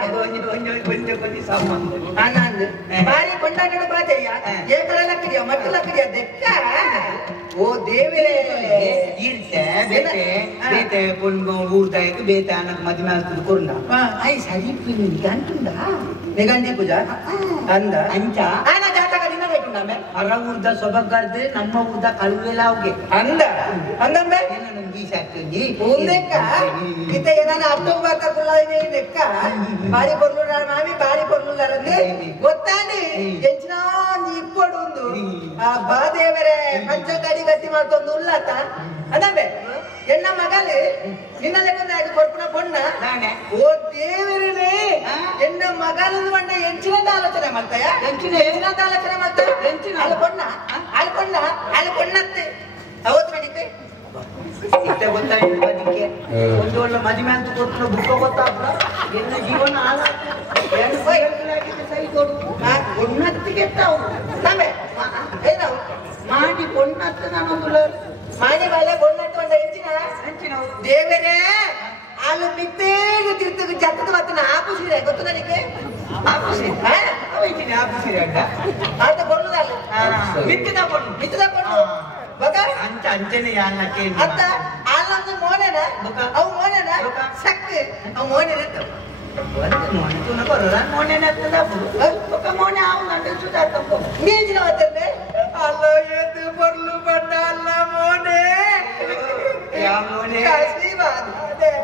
ಅನ್ನಂದು ಬಾರಿ ಕೊಂಡಾಟ ಬಾತಯ್ಯ ಏಕಲ ಲಕ್ಕಡಿಯ ಮಟ್ಟು ಲಕ್ಕಡಿಯ ದೆಕ್ಕ ಓ ದೇವರೇ ಇರ್ತೆ ಬೇತೆ ಬೇತೆ ಪುಣ್ಗ ಊರ್ದಾಯಕ್ಕೆ ಬೇತೆ ಅನ್ನಕ್ ಮದುವೆ ಆಗ್ತದೆ ಕೊಂಡ ಐ ಸರಿ ನಿನ್ಗೆ ಅಂಟುಂಡ ನಿಗಂಡಿ ಪೂಜಾ ಅಂದ ಅಂಚ ಆನ ಜಾತಕ ದಿನ ಬೇಕುಂಡಮ್ಮೆ ಹೊರ ಊರ್ದ ಸೊಬಗಾರ್ದೆ ನಮ್ಮ ಊರ್ದ ಕಳುವೆಲ್ಲ ಅವ್ಗೆ ಅಂದ ಅಂದಮ್ಮೆ ಈ ಸಾಕ್ತೀನಿ ಲೆಕ್ಕ ಇತ್ತ ಏನಾನ ಅಕ್ಟೋಬರ್ ತಗೊಳ್ಳೋದೇ ಲೆಕ್ಕ ಬಾರಿ ಬರ್ಲು ಮಾಮಿ ಬಾರಿ ಬರ್ಲು ಗೊತ್ತಾನೆ ಎಂಚಿನ ಇಪ್ಪಡು ಒಂದು ಆ ಬಾದೇವರೇ ಪಂಚಗಾಡಿ ಗಟ್ಟಿ ಮಾಡ್ಕೊಂಡು ಉಳ್ಳಾತ ಅದಮ್ಮೆ ಎನ್ನ ಮಗಲಿ ನಿನ್ನ ಲೆಕ್ಕದ ಕೊರ್ಪುನ ಪೊಣ್ಣ ಓ ದೇವರೇ ಎನ್ನ ಮಗಲನ್ನು ಬಂಡ ಎಂಚಿನದ ಆಲೋಚನೆ ಮಾಡ್ತಾಯ ಎಂಚಿನದ ಆಲೋಚನೆ ಮಾಡ್ತಾಯ ಅಲ್ಲ ಪೊಣ್ಣತ್ತೆ ಅವತ್ತು ನಡೀತೆ ಇಷ್ಟ ಗೊತ್ತಾಯ್ತು ಅದಕ್ಕೆ ಒಂದು ಒಳ್ಳೆ ಮದುವೆ ಅಂತ ಕೊಟ್ಟು ಬುಕ್ಕ ಗೊತ್ತಾಗ್ಲ ಎನ್ನ ಜೀವನ ಸೈ ಕೊಡು ಪೊಣ್ಣತ್ತಿಗೆ ಏನವು ಮಾಡಿ ಪೊಣ್ಣತ್ತ ನಾನೊಂದು ಮಾಡಿ ಬಾಳೆ ಬೊಣ್ಣಟ್ಟು ಒಂದು ಹೆಂಚಿನ ದೇವರೇ ಅಲ್ಲ ಮಿತ್ತೇನು ತಿರ್ತಗ ಜತ್ತದ ಮತ್ತನ ಆಪುಸಿರೆ ಗೊತ್ತು ನನಗೆ ಆಪುಸಿ ಆಪುಸಿರಿ ಅಡ್ಡ ಆತ ಬರುದಲ್ಲ ಮಿತ್ತದ ಪೊಣ್ಣು ಬಗ ಅಂಚ ಅಂಚನೆ ಯಾನ ಕೇಳಿ ಅತ್ತ ಅಲ್ಲೊಂದು ಮೋನೆನ ಅವು ಮೋನೆನ ಸಕ್ಕ ಅವು ಮೋನೆನ ಮೋನೆ ನೀಜಿನ ಅಲ್ಲ ಎದ್ದು ಬರ್ಲು ಬಣ್ಣ ಅಲ್ಲ ಮೋನೆ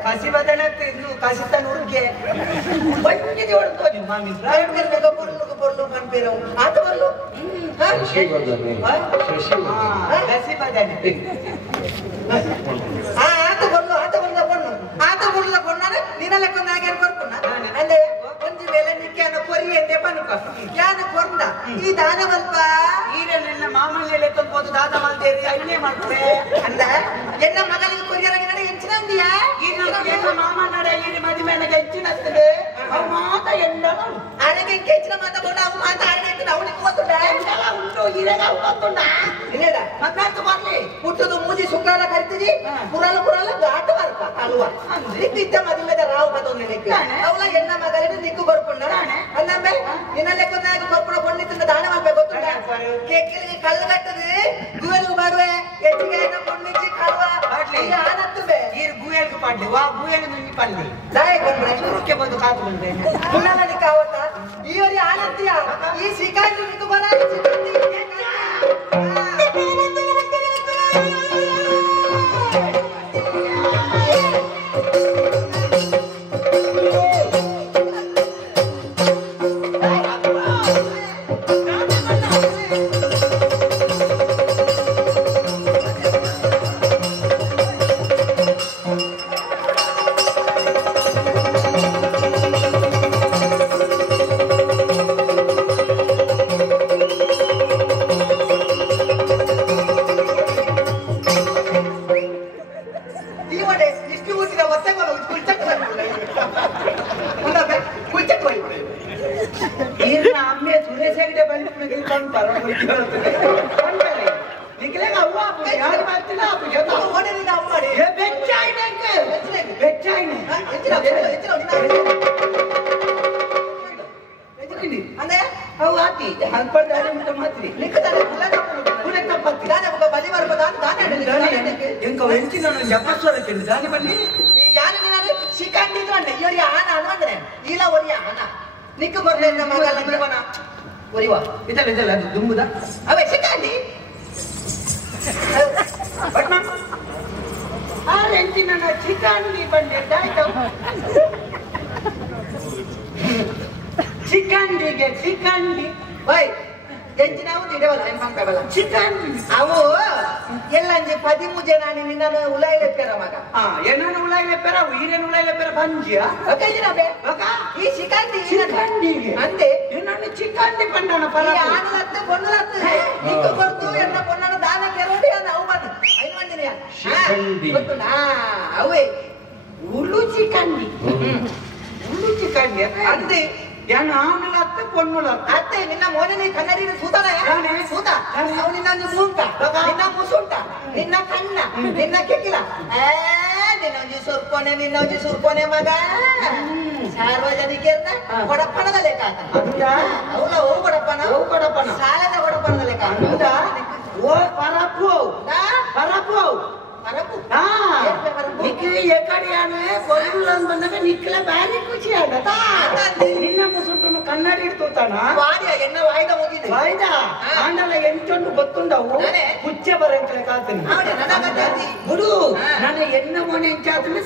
ಕಸಿ ಬದನ ಕಸಿತ ನುರ್ಗೆ ಬರ್ಲು ಕಣ್ಪೇರವು ಆತ ಬರ್ಲು ಕಸಿ ಬದನೆ ಆತ ಬರ್ಲ ಪೊಣ್ಣು ನಿನ್ನ ಲೆಕ್ಕೊಂದು ಹಾಗೆ ಕೊರ್ಪುಣ್ಣ ಅಂದ್ರೆ ಒಂಜಿ ವೇಳೆ ನಿಕ್ಕಾನ ಕೊರಿ ಎಂದೆ ಪನ್ಕ ಯಾನ ಕೊಂಡ ಈ ದಾನ ಮಲ್ಪ ಈರೆಲ್ಲ ಮಾಮೂಲಿ ಲೆಕ್ಕೊಂಡು ದಾದ ಮಾಡ್ತೇರಿ ಅಲ್ಲೇ ಮಾಡ್ತೇವೆ ಅಂದ ಎನ್ನ ಮಗಳಿಗೆ ಕೊರಿಯರಾಗಿ ನಡೆ ಹೆಂಚಿನ ಉಂಡಿಯಾ ಈಗ ಮಾಮ ನಡ ಈ ಮದುವೆ ಹೆಚ್ಚಿನತ್ತದೆ ಮಾತ ಎಂಡ ಅರೆಗೆ ಹೆಚ್ಚಿನ ಮಾತಾಡ ಅವು ಮಾತಾಡಿದ ಅವನಿಗೆ ಗೊತ್ತುಂಡ ಉಂಟು ಇರೆಗ ಗೊತ್ತುಂಡ ಇನ್ನೇದ ಮತ್ತಾರ್ತು ಬರ್ಲಿ ಹುಟ್ಟದು ಮೂಜಿ ಸುಕ್ರಾಲ ಕರಿತೀರಿ ಪುರಾಲ ಘಾಟ ಬರ್ಕ ಅಲ್ವಾ ಇದ್ದ ಮದುವೆದ ರಾವು ಬದೊಂದು ಅವಳ ಎನ್ನ ಮಗಳಿಗೆ ನಿಕ್ಕು ಬರ್ಕೊಂಡ ಅಂದಮ್ಮೆ ನಿನ್ನ ಲೆಕ್ಕದಾಗ ಬರ್ಕೊಂಡ ಕೊಂಡಿದ್ದ ದಾನ ಮಾಡ್ಬೇಕು ಗೊತ್ತುಂಡ ಕೇಕಿಲಿಗೆ ಕಲ್ಲು ಕಟ್ಟದೆ ಗುವೆಲ್ಗೂ ಮಾಡುವೆ ಹೆಚ್ಚಿಗೆ ಕೊಂಡಿಚ್ಚಿ ಕಲ್ವ ಆನತ್ತುಬೆ ಈ ಗುಯಲ್ಗೆ ಪಾಡ್ಲಿ ವಾ ಗುಯಲ್ ನುಂಗಿ ಪಲ್ಲಿ ದಾಯ ಬಂದ್ರೆ ಚೂರುಕ್ಕೆ ಬಂದು ಕಾತ್ಕೊಂಡ್ರೆ ಪುನಃ ನಿಕ್ಕ ಅವತ್ತ ಇವರಿ ಆನಂತಿಯ ಈ ಶಿಕಾರಿ ನಿಕ್ಕು ಬರ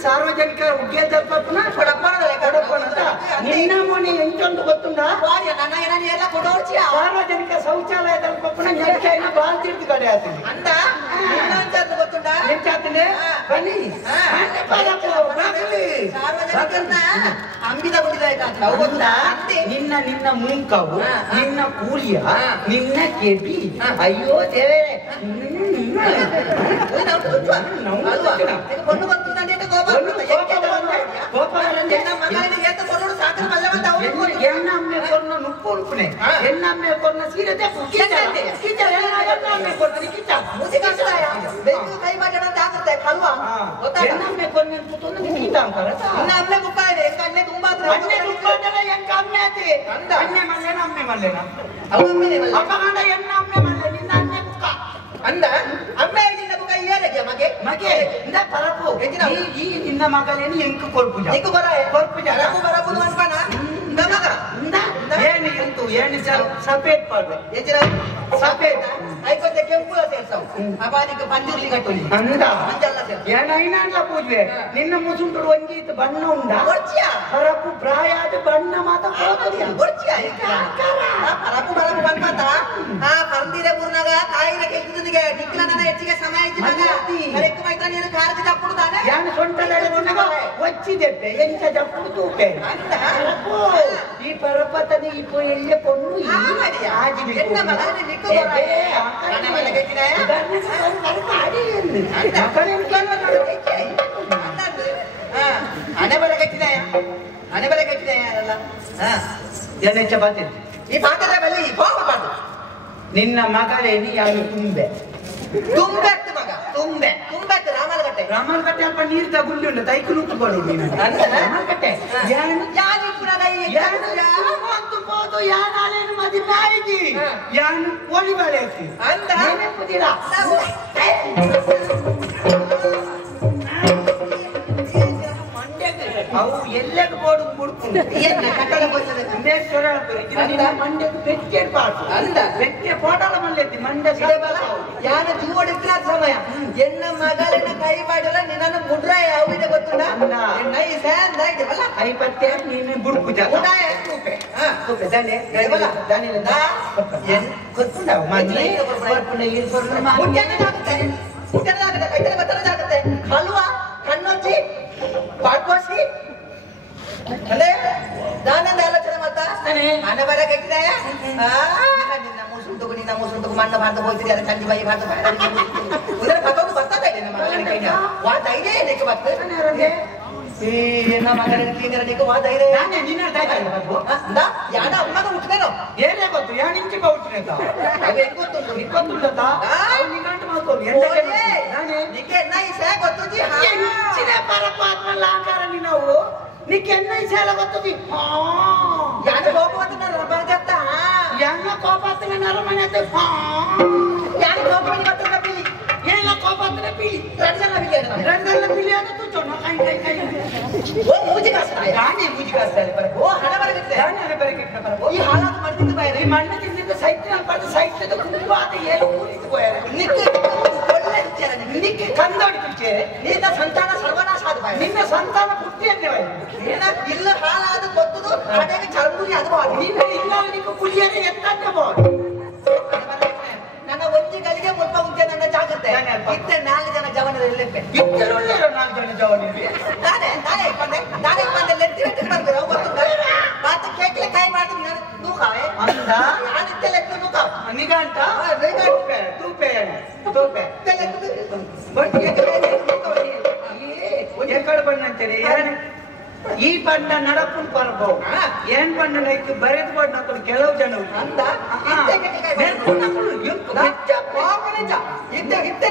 ಸಾರ್ವಜನಿಕ ಸಾರ್ವಜನಿಕ ಶೌಚಾಲಯದಲ್ಲಿ ಬಾಲ್ತಿರ್ದು ಕಡೆ ಆತೀನಿ ನಿನ್ನ ನಿನ್ನ ಮೂಂಕವು ನಿನ್ನ ಕೂಲಿಯ ನಿನ್ನ ಕೆಬಿ ಅಯ್ಯೋ ದೇವೇ ಎಣ್ಣೆ ಕೊರ್ನ ನುಪ್ಪು ಉಳ್ಪುನೆ ಎಣ್ಣೆ ಕೊರ್ನ ಸೀರೆ ಕೈ ಮಾಡಿ ಆಗುತ್ತೆ ಕಲ್ವಾ ಎಣ್ಣೆ ಕೊರ್ನ ಗೀತ ಅಂತಾರೆ ಅಮ್ಮೆ ಮುಕ್ಕಾಯಿದೆ ಹೆಂಗ ಅಣ್ಣೆ ತುಂಬಾ ಹೆಂಗ ಅಮ್ಮೆ ಆತಿ ಅಣ್ಣೆ ಮಲ್ಲೇನ ಅಮ್ಮೆ ಮಲ್ಲೇನ ಅಪ್ಪ ಗಂಡ ಎಣ್ಣೆ ಅಮ್ಮೆ ಮಲ್ಲೆ ನಿನ್ನ ಅಣ್ಣೆ ಮುಕ್ಕ ಅಂದ ಅಮ್ಮೆ ನಿನ್ನ ಮುಖ ಏನಿದೆ ಮಗೆ ಮಗೆ ಇಂದ ಪರಪು ಈ ನಿನ್ನ ಮಗಲೇನು ಎಂಕು ಕೊರ್ಪುಜ ಎಂಕು ಬರ ಕೊರ್ಪುಜ ರಕು ಬರಪುದು ಅನ್ಪನ ಇಂದ ಮಗ ಇಂದ ಏನು ಎಂತು ಏನು ಸಫೇದ್ ಪಾಡ್ವೆ ಎಜಿರ ಸಫೇದ್ ಐಕೊತ್ತೆ ಕೆಂಪುಲ ಸೇರ್ಸವು ಅಪಾನಿಕ ಪಂಜುರ್ಲಿ ಕಟ್ಟುಲಿ ಅಂದ ಮಂಜಲ್ಲ ಸೇರ್ ಏನೈನಲ್ಲ ಪೂಜ್ವೆ ನಿನ್ನ ಮುಸುಂಟು ಒಂಜೀತ ಬಣ್ಣ ಉಂಡ ವರ್ಚಿಯ ಪರಪು ಪ್ರಾಯಾದ ಬಣ್ಣ ಮಾತ ಕೋತರಿಯ ವರ್ಚಿಯ ಪರಪು ಬರಪು ಬಣ್ಣ ಆ ಪರಂದಿರೆ ಪೂರ್ಣಗ ಕಾಯಿನ ಕೆಲ್ಸದಿಗೆ ನಿಕ್ಲ ನನ್ನ ಹೆಚ್ಚಿಗೆ ಸಮಯ ಇತ್ತು ಕರೆಕ್ಟ್ ಮೈತ್ರ ನೀನು ಕಾರ್ಯ ಜಪ್ಪುಡು ತಾನೆ ಯಾನು ಸೊಂಟಲಡೆ ಬಂದಾಗ ಒಚ್ಚಿದೆಪ್ಪೆ ಎಂತ ಜಪ್ಪುಡು ತೂಪೆ ಅಂತ ಈ ಪರಪತನಿ ಇಪ್ಪು ಎಲ್ಲಿ ಪೊಣ್ಣು ಆಜಿ ಎನ್ನ ಮಗನೇ ನಿಕ್ಕು ಬರೇ ನನ್ನ ಮೇಲೆ ಕೆಟ್ಟಿನ ಮಾಡಿ ಅಂತ ಕಡೆ ಕೆಲ್ಲ ನೋಡುತ್ತೆ ಅನೆ ಬಲ ಕೆಟ್ಟಿನ ಯಾರಲ್ಲ ಜನ ಚಪಾತಿ ಈ ಪಾತ್ರದ ಬೆಲೆ ಈ ಕೋಪ ಪಾಡು ನಿನ್ನ ಮಗಳೇನಿ ಯಾರು ತುಂಬೆ ತುಂಬೆತ್ತು ಮಗ ತುಂಬೆತ್ತು ರಾಮನಗಟ್ಟೆ ಅಲ್ಪ ನೀರು ತಗುಂಡಿ ಉಂಟು ತೈಕಲು ಉತ್ತುಬಾಡು ನೀನು ರಾಮನಗಟ್ಟೆ ಹೋದು ಯಾನೇನು ಮದಿ ಬಾಯಿಗೆ ಯಾನು ಕೋಳಿ ಬಾಳೆ ಐತಿ ಅಂತ ನೆನಪುದಿಲ್ಲ ಅವು ಎಲ್ಲೆಗೆ ಬೋಡು ಮುಡ್ಕೊಂಡು ಕಟ್ಟಡ ಬರ್ತದೆ ಮಂಡ್ಯದ ಬೆಕ್ಕೆ ಪಾಟು ಅಂದ ಬೆಕ್ಕೆ ಫೋಟೋಲ ಮಲ್ಲೆತ್ತಿ ಮಂಡ್ಯ ಬಲ ಯಾನ ಜೀವಡಿತ್ರ ಸಮಯ ಎನ್ನ ಮಗಳಿನ ಕೈ ಮಾಡಿಲ್ಲ ನಿನ್ನನ್ನು ಮುಡ್ರಾಯ ಅವಿದ ಗೊತ್ತುಂಡ ನೈ ಸ್ಯಾಂದ ಇದಲ್ಲ ಕೈ ಪತ್ತೆ ನೀನೆ ಬುಡ್ಕು ಜಾ ಉಡಾಯ ತೂಪೆ ತೂಪೆ ದಾನೆ ಬಲ ದಾನಿಲಿಂದ ಎನ್ ಗೊತ್ತುಂಡ ಮನೆ ಬರ್ಪುಂಡ ಇರ್ಬರ್ನ ಮುಟ್ಟೆನಾಗುತ್ತೆ ಮುಟ್ಟೆನಾಗುತ್ತೆ ಕೈತಲ ಬತ್ತನಾಗುತ್ತೆ ಹಲ್ವಾ ಕಣ್ಣೊಚ್ಚಿ ಪಾಟ್ವಾಸಿ ಅದೇ ನಾನಂದ ಆಲೋಚನೆ ಮಾತಾ ಮನೆ ಬರ ಕೆಟ್ಟಿದಾಯ ನಿನ್ನ ಮುಸುಂಟು ಮಣ್ಣ ಭಾರತ ಹೋಗ್ತಿದ್ದಾರೆ ಸಂಜೆ ಬಾಯಿ ಭಾರತ ಉದರ ಪತ್ತೊಂದು ಬರ್ತಾ ಇದೆ ನಮ್ಮ ಮಗನ ಕೈಗೆ ವಾ ಧೈರ್ಯ ಏನಕ್ಕೆ ಬರ್ತದೆ ಈ ನಮ್ಮ ಮಗನ ಕೈಗೆ ವಾ ಧೈರ್ಯ ನಾನೇ ನಿನ್ನ ಧೈರ್ಯ ಅಂದ ಯಾಡ ಉಮ್ಮಗ ಹುಟ್ಟದೇನೋ ಏನೇ ಗೊತ್ತು ಯಾ ನಿಂಚಿ ಬೌಟ್ನೇತ ಅದು ಹೆಂಗ್ ಗೊತ್ತುಂಟು ಗೊತ್ತುಂಟತ ನಿಗಂಟ ಮಾತೋದು ಎಂದಕ್ಕೆ ನಾನೇ ನಿಕ್ಕೆ ನೈ ಸೇ ಗೊತ್ತುಜಿ ಎಂಚಿನ ಪರಮಾತ್ಮ ಲಾಂಕಾರ ನೀನವು ನಿಕ್ಕೆ ಎನ್ನೈ ಸೇಲ ಗೊತ್ತುಜಿ ಯಾಡ ಕೋಪವತ್ತನ ಬರದತ್ತ ಯಾನ ಕೋಪತ್ತನ ನರಮನೆತೆ ಯಾಡ ಕೋಪವತ್ತನ ಬತ್ತನ ಪಿಲಿ ಏನ ಕೋಪತ್ತನ ಪಿಲಿ ರಂಗಲ್ಲ ಪಿಲಿ ಅದು ತು ಚೊನ್ನ ಕೈ ಓ ಮೂಜಿ ಕಾಸ್ತಾಯ ನಾನೇ ಮೂಜಿ ಕಾಸ್ತಾಯ ಬರ ಓ ಹಣ ಬರಗಿತ್ತೆ ನಾನೇ ಹಣ ಬರಗಿತ್ತೆ ಬರ ಈ ಹಾಳಾದ ಮಾಡ್ತಿದ್ದು ಬಾಯ್ರಿ ಈ ಮಣ್ಣ ತಿಂದಿದ್ದ ಸೈತ್ನ ಪಡೆದ ಸೈತ್ನದ ಕುಂಬಾದ ಏನು ಕೂಲಿತು ಹೋಯರ ನಿಕ್ಕೆ ಒಳ್ಳೆ ವಿಚಾರ ನಿಕ್ಕೆ ಕಂದೋಡಿ ಪಿಚ್ಚೆ ನಿನ್ನ ಸಂತಾನ ಸರ್ವನಾಶ ಆದ ಬಾಯ್ರಿ ನಿನ್ನ ಸಂತಾನ ಪುಟ್ಟಿಯನ್ನೇ ಬಾಯಿ ಏನ ಇಲ್ಲ ಹಾಳಾದ ಗೊತ್ತದು ಕಡೆಗೆ ಚರ್ಮುರಿ ಅದು ಬಾಯಿ ನೀನು ಇಲ್ಲ ನಿಕ್ಕೆ ಕುಲಿಯನೆ ಎತ್ತಂತೆ ಬಾಯಿ ನನ್ನ ಒಂಜಿಗಳಿಗೆ ಮುಲ್ಪ ಉಂಟೆ ನನ್ನ ಜಾಗ್ರತೆ ಇತ್ತೆ 4 ಜನ ಜವನರಲ್ಲಿರ್ಬೇಕು ಇತ್ತರೊಳ್ಳೆ 4 ಜನ ಜವನಿರ್ಬೇಕು ನಾನೇ ಬಂದೆ ಲೆಂಟಿ ಬರ್ಬೇಕು ಗೊತ್ತುಂಟ ಬಾತ ಕೇಕ್ಲೆ ಕೈ ಮಾಡಿ ನೂಕಾವೆ ಅಂದ ನಾನಿತ್ತೆ ಲೆಕ್ಕ ನೂಕಾವ ನಿಗಂಟ ತೂಪೆ ಎಕಡೆ ಬಣ್ಣ ಅಂತೀರಿ ಈ ಬಣ್ಣ ನಡಪುನ್ ಪರ್ಬೋ ಏನ್ ಬಣ್ಣ ನೈತು ಬರೆದು ಬಣ್ಣ ಹಾಕೊಂಡು ಕೆಲವು ಜನ ಅಂದ ಇತ್ತೆ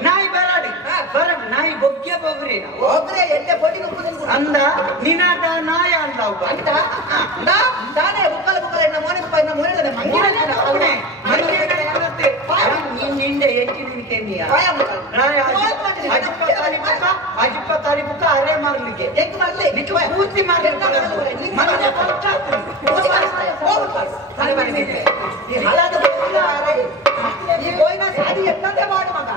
ನಾಯಿ ಬರಾಡಿ ಬರ ನಾಯಿ ಬೊಗ್ಗೆ ಬೊಗ್ರಿ ಒಬ್ರೆ ಎಣ್ಣೆ ಪೊಡಿ ಅಂದ ನಿನಾದ ನಾಯ ಅಂದ ಅಂತ ತಾನೇ ಬುಕ್ಕಲ ಎನ್ನ ಮೋನೆ ನಿಂಡೆ ಹೆಚ್ಚಿನ ಕೆಮಿಯ ಅಜಿಪ್ಪ ಕಾಲಿ ಬುಕ್ಕ ಅರೆ ಮಾರ್ಲಿಕ್ಕೆ ಎಂಟು ಮಾಡ್ಲಿ ಪೂರ್ತಿ ಈ ಹಳಾದ ಈ ಗೋಯಿನ ಸಾಡಿ ಎತ್ತಂತೆ ಮಾಡು ಮಗ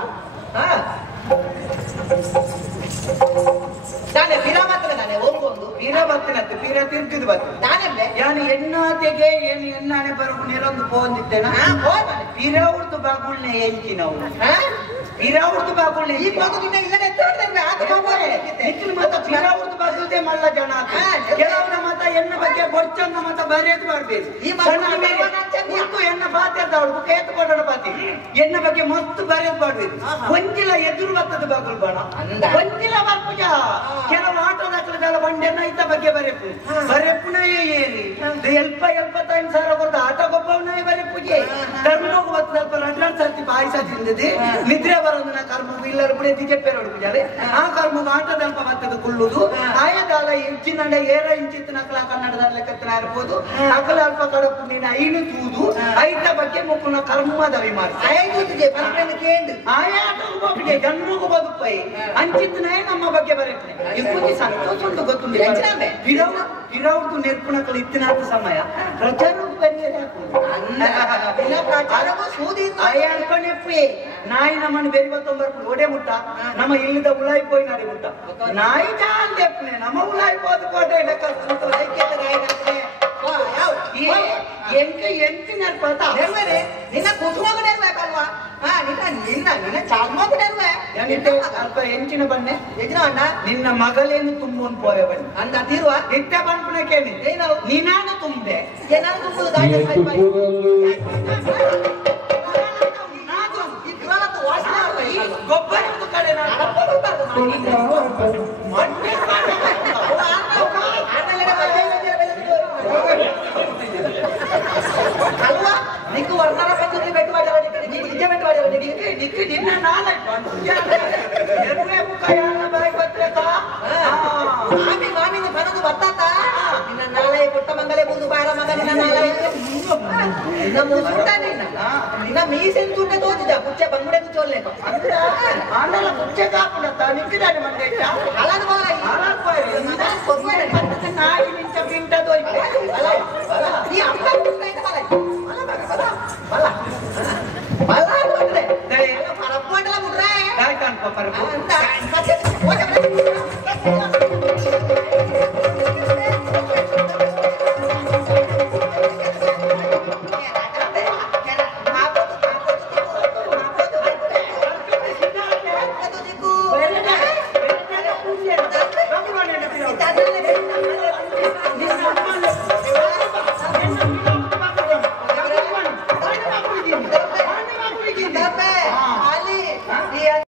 ನಾನೇ ವಿರಾಮತ್ರ ನಾನೇ ಹೋಗ್ಬೋದು ಪೀರ ಬರ್ತೀನತ್ತೆ ಪೀರ ತಿಂತಿದ್ದು ಬರ್ತೀನಿ ನಾನೆಂದೆ ಯಾನು ಎಣ್ಣಾತೆಗೆ ಏನು ಎಣ್ಣಾನೆ ಬರಕು ನೀರೊಂದು ಪೋಂದಿತ್ತೇನ ಪೀರ ಉಡ್ದು ಬಾಗುಳ್ನೆ ಹೇಳ್ತಿ ನಾವು ಪೀರ ಉಡ್ದು ಬಾಗುಳ್ನೆ ಈ ಬಾಗು ನಿನ್ನ ಇಲ್ಲದೆ ಮತ್ತ ಪೀರ ಉಡ್ದು ಬಾಗುಳ್ದೆ ಮಲ್ಲ ಜನ ಕೆಲವರ ಮತ ಎಣ್ಣ ಬಗ್ಗೆ ಬೊಚ್ಚನ್ನ ಮತ ಬರೆದು ಮಾಡ್ಬೇಕು ಮುತ್ತು ಎಣ್ಣ ಬಾತ್ಯದ ಅವಳು ಕೇತು ಕೊಡೋಣ ಬಾತಿ ಎಣ್ಣ ಬಗ್ಗೆ ಮಸ್ತ್ ಬರೆದು ಮಾಡ್ಬೇಕು ಒಂಜಿಲ ಎದುರು ಬತ್ತದ ಬಾಗುಲ್ ಬಾಣ ಒಂಜಿಲ ಬರ್ಪುಜ ಕೆಲವು ಆಟೋದಾಕಲ ಬಂಡೆನ್ನ ಇತ್ತ ಬಗ್ಗೆ ಬರೆಪುನ ಏರಿ ಎಲ್ಪ ಟೈಮ್ ಸಾರ ಕೊಡ್ದ ಆಟ ಗೊಬ್ಬವನೇ ಬರೆಪುಜೆ ಧರ್ಮೋಗ ಬತ್ತದ ಸ್ವಲ್ಪ 2 ಸರ್ತಿ ಪಾಯಸ ತಿಂದಿದೆ ನಿದ್ರೆ ಬರೋದನ್ನ ಕರ್ಮ ಇಲ್ಲರು ಕೂಡ ದಿಜೆಪ್ಪೆ ನೋಡ್ಬಿದ್ದಾರೆ ಆ ಕರ್ಮಗ ಆಟದಲ್ಪ ಬತ್ತದ ಕುಳ್ಳುದು ಆಯದಾಲ ಇಂಚಿನಂಡ ಏರ ಇಂಚಿತ್ ನಕಲ ಕನ್ನಡದ ಲೆಕ್ಕತ್ತಿನ ಇರ್ಬೋದು ಅಕಲ ಅಲ್ಪ ಕಡಪು ನೀನು ಐನು ತೂದು ಐತ ಬಗ್ಗೆ ಮುಕ್ಕುನ ಕರ್ಮದ ವಿಮಾನ ಆಯಾಟ ಒಬ್ಬೊಬ್ಬರಿಗೆ ಜನರಿಗೂ ಬದುಕೈ ಅಂಚಿತ್ನೇ ನಮ್ಮ ಬಗ್ಗೆ ಬರೆಪೆ ಇಬ್ಬರಿಗೆ ಸಂತೋಷ ಅಂತ ಗೊತ್ತುಂಟು ಇರವ್ರದ್ದು ನಿರ್ಪುಣಕಲು ಇತ್ತಿನಾದ ಸಮಯ ಪ್ರಚಾರವು ಬರೆಯದೆ ನಾಯಿ ನಮ್ಮನ್ನು ಬೆರಿವತ್ತೊಂಬರ್ಪು ಒಡೆ ಮುಟ್ಟ ನಮ್ಮ ಇಲ್ಲದ ಉಳಾಯಿ ಪೋಯಿ ನಾಡಿ ಮುಟ್ಟ ನಾಯಿ ಜಾನ್ ದೆಪ್ಪನೆ ನಮ್ಮ ಉಳಾಯಿ ಪೋದು ಕೋಟೆ ಎಂಟಿನ ನಿನ್ನ ಕುಸುಮಗ ನೆರವೇಕಲ್ವಾ ನಿನ್ನ ಚಾಲ್ಮೋಗ ನೆರವೇ ಅಲ್ಪ ಎಂಚಿನ ಬನ್ನೆ ಯಜನ ಅಣ್ಣ ನಿನ್ನ ಮಗಳೇನು ತುಂಬೊಂದು ಪೋಯ ಬನ್ನಿ ಅಂದ ತೀರುವ ಇಟ್ಟ ಬನ್ಪುನ ಕೇಳಿ ನೀನಾನು ತುಂಬೆ ಏನಾದ್ರು ತುಂಬುದು ಗೊಬ್ಬರ ಕಡೆ ಅಲ್ವಾ ನಿಕ್ಕು ವರ್ಣನ ಪದ್ಧತಿ ಬೆಟ್ಟು ಮಾಡಿದ ನಿಜ ಬೆಟ್ಟು ಮಾಡಿದ ನಿಕ್ಕೆ ನಿನ್ನ ನಾಳೆ ಬಾಯಿ ಬರ್ತೇತ ಮಾಮಿನ ಬರೋದು ಬತ್ತಾತ ನಿನ್ನ ನಾಳೆ ಕೊಟ್ಟ ಮಂಗಲೆ ಮುಂದು ಬಾರ ಮಗ ನಿನ್ನ ನಾಳೆ ನಿನ್ನ ಮುಸುಟ ನಿನ್ನ ಮೀಸೆನ್ ತುಂಡೆ ತೋದಿದ ಕುಚ್ಚೆ ಬಂಗುಡೆ ಚೋಲ್ಲೆ ಆಮೇಲೆ ಕುಚ್ಚೆ ಕಾಪುನ ನಿಕ್ಕಿದಾನೆ ಮಂಡೆ ಹಳದ ಬಾಯಿ ನಾಯಿ ನಿಂತ ಬಿಂಟದೋಯ್ತು ನೀ ಅಮ್ಮ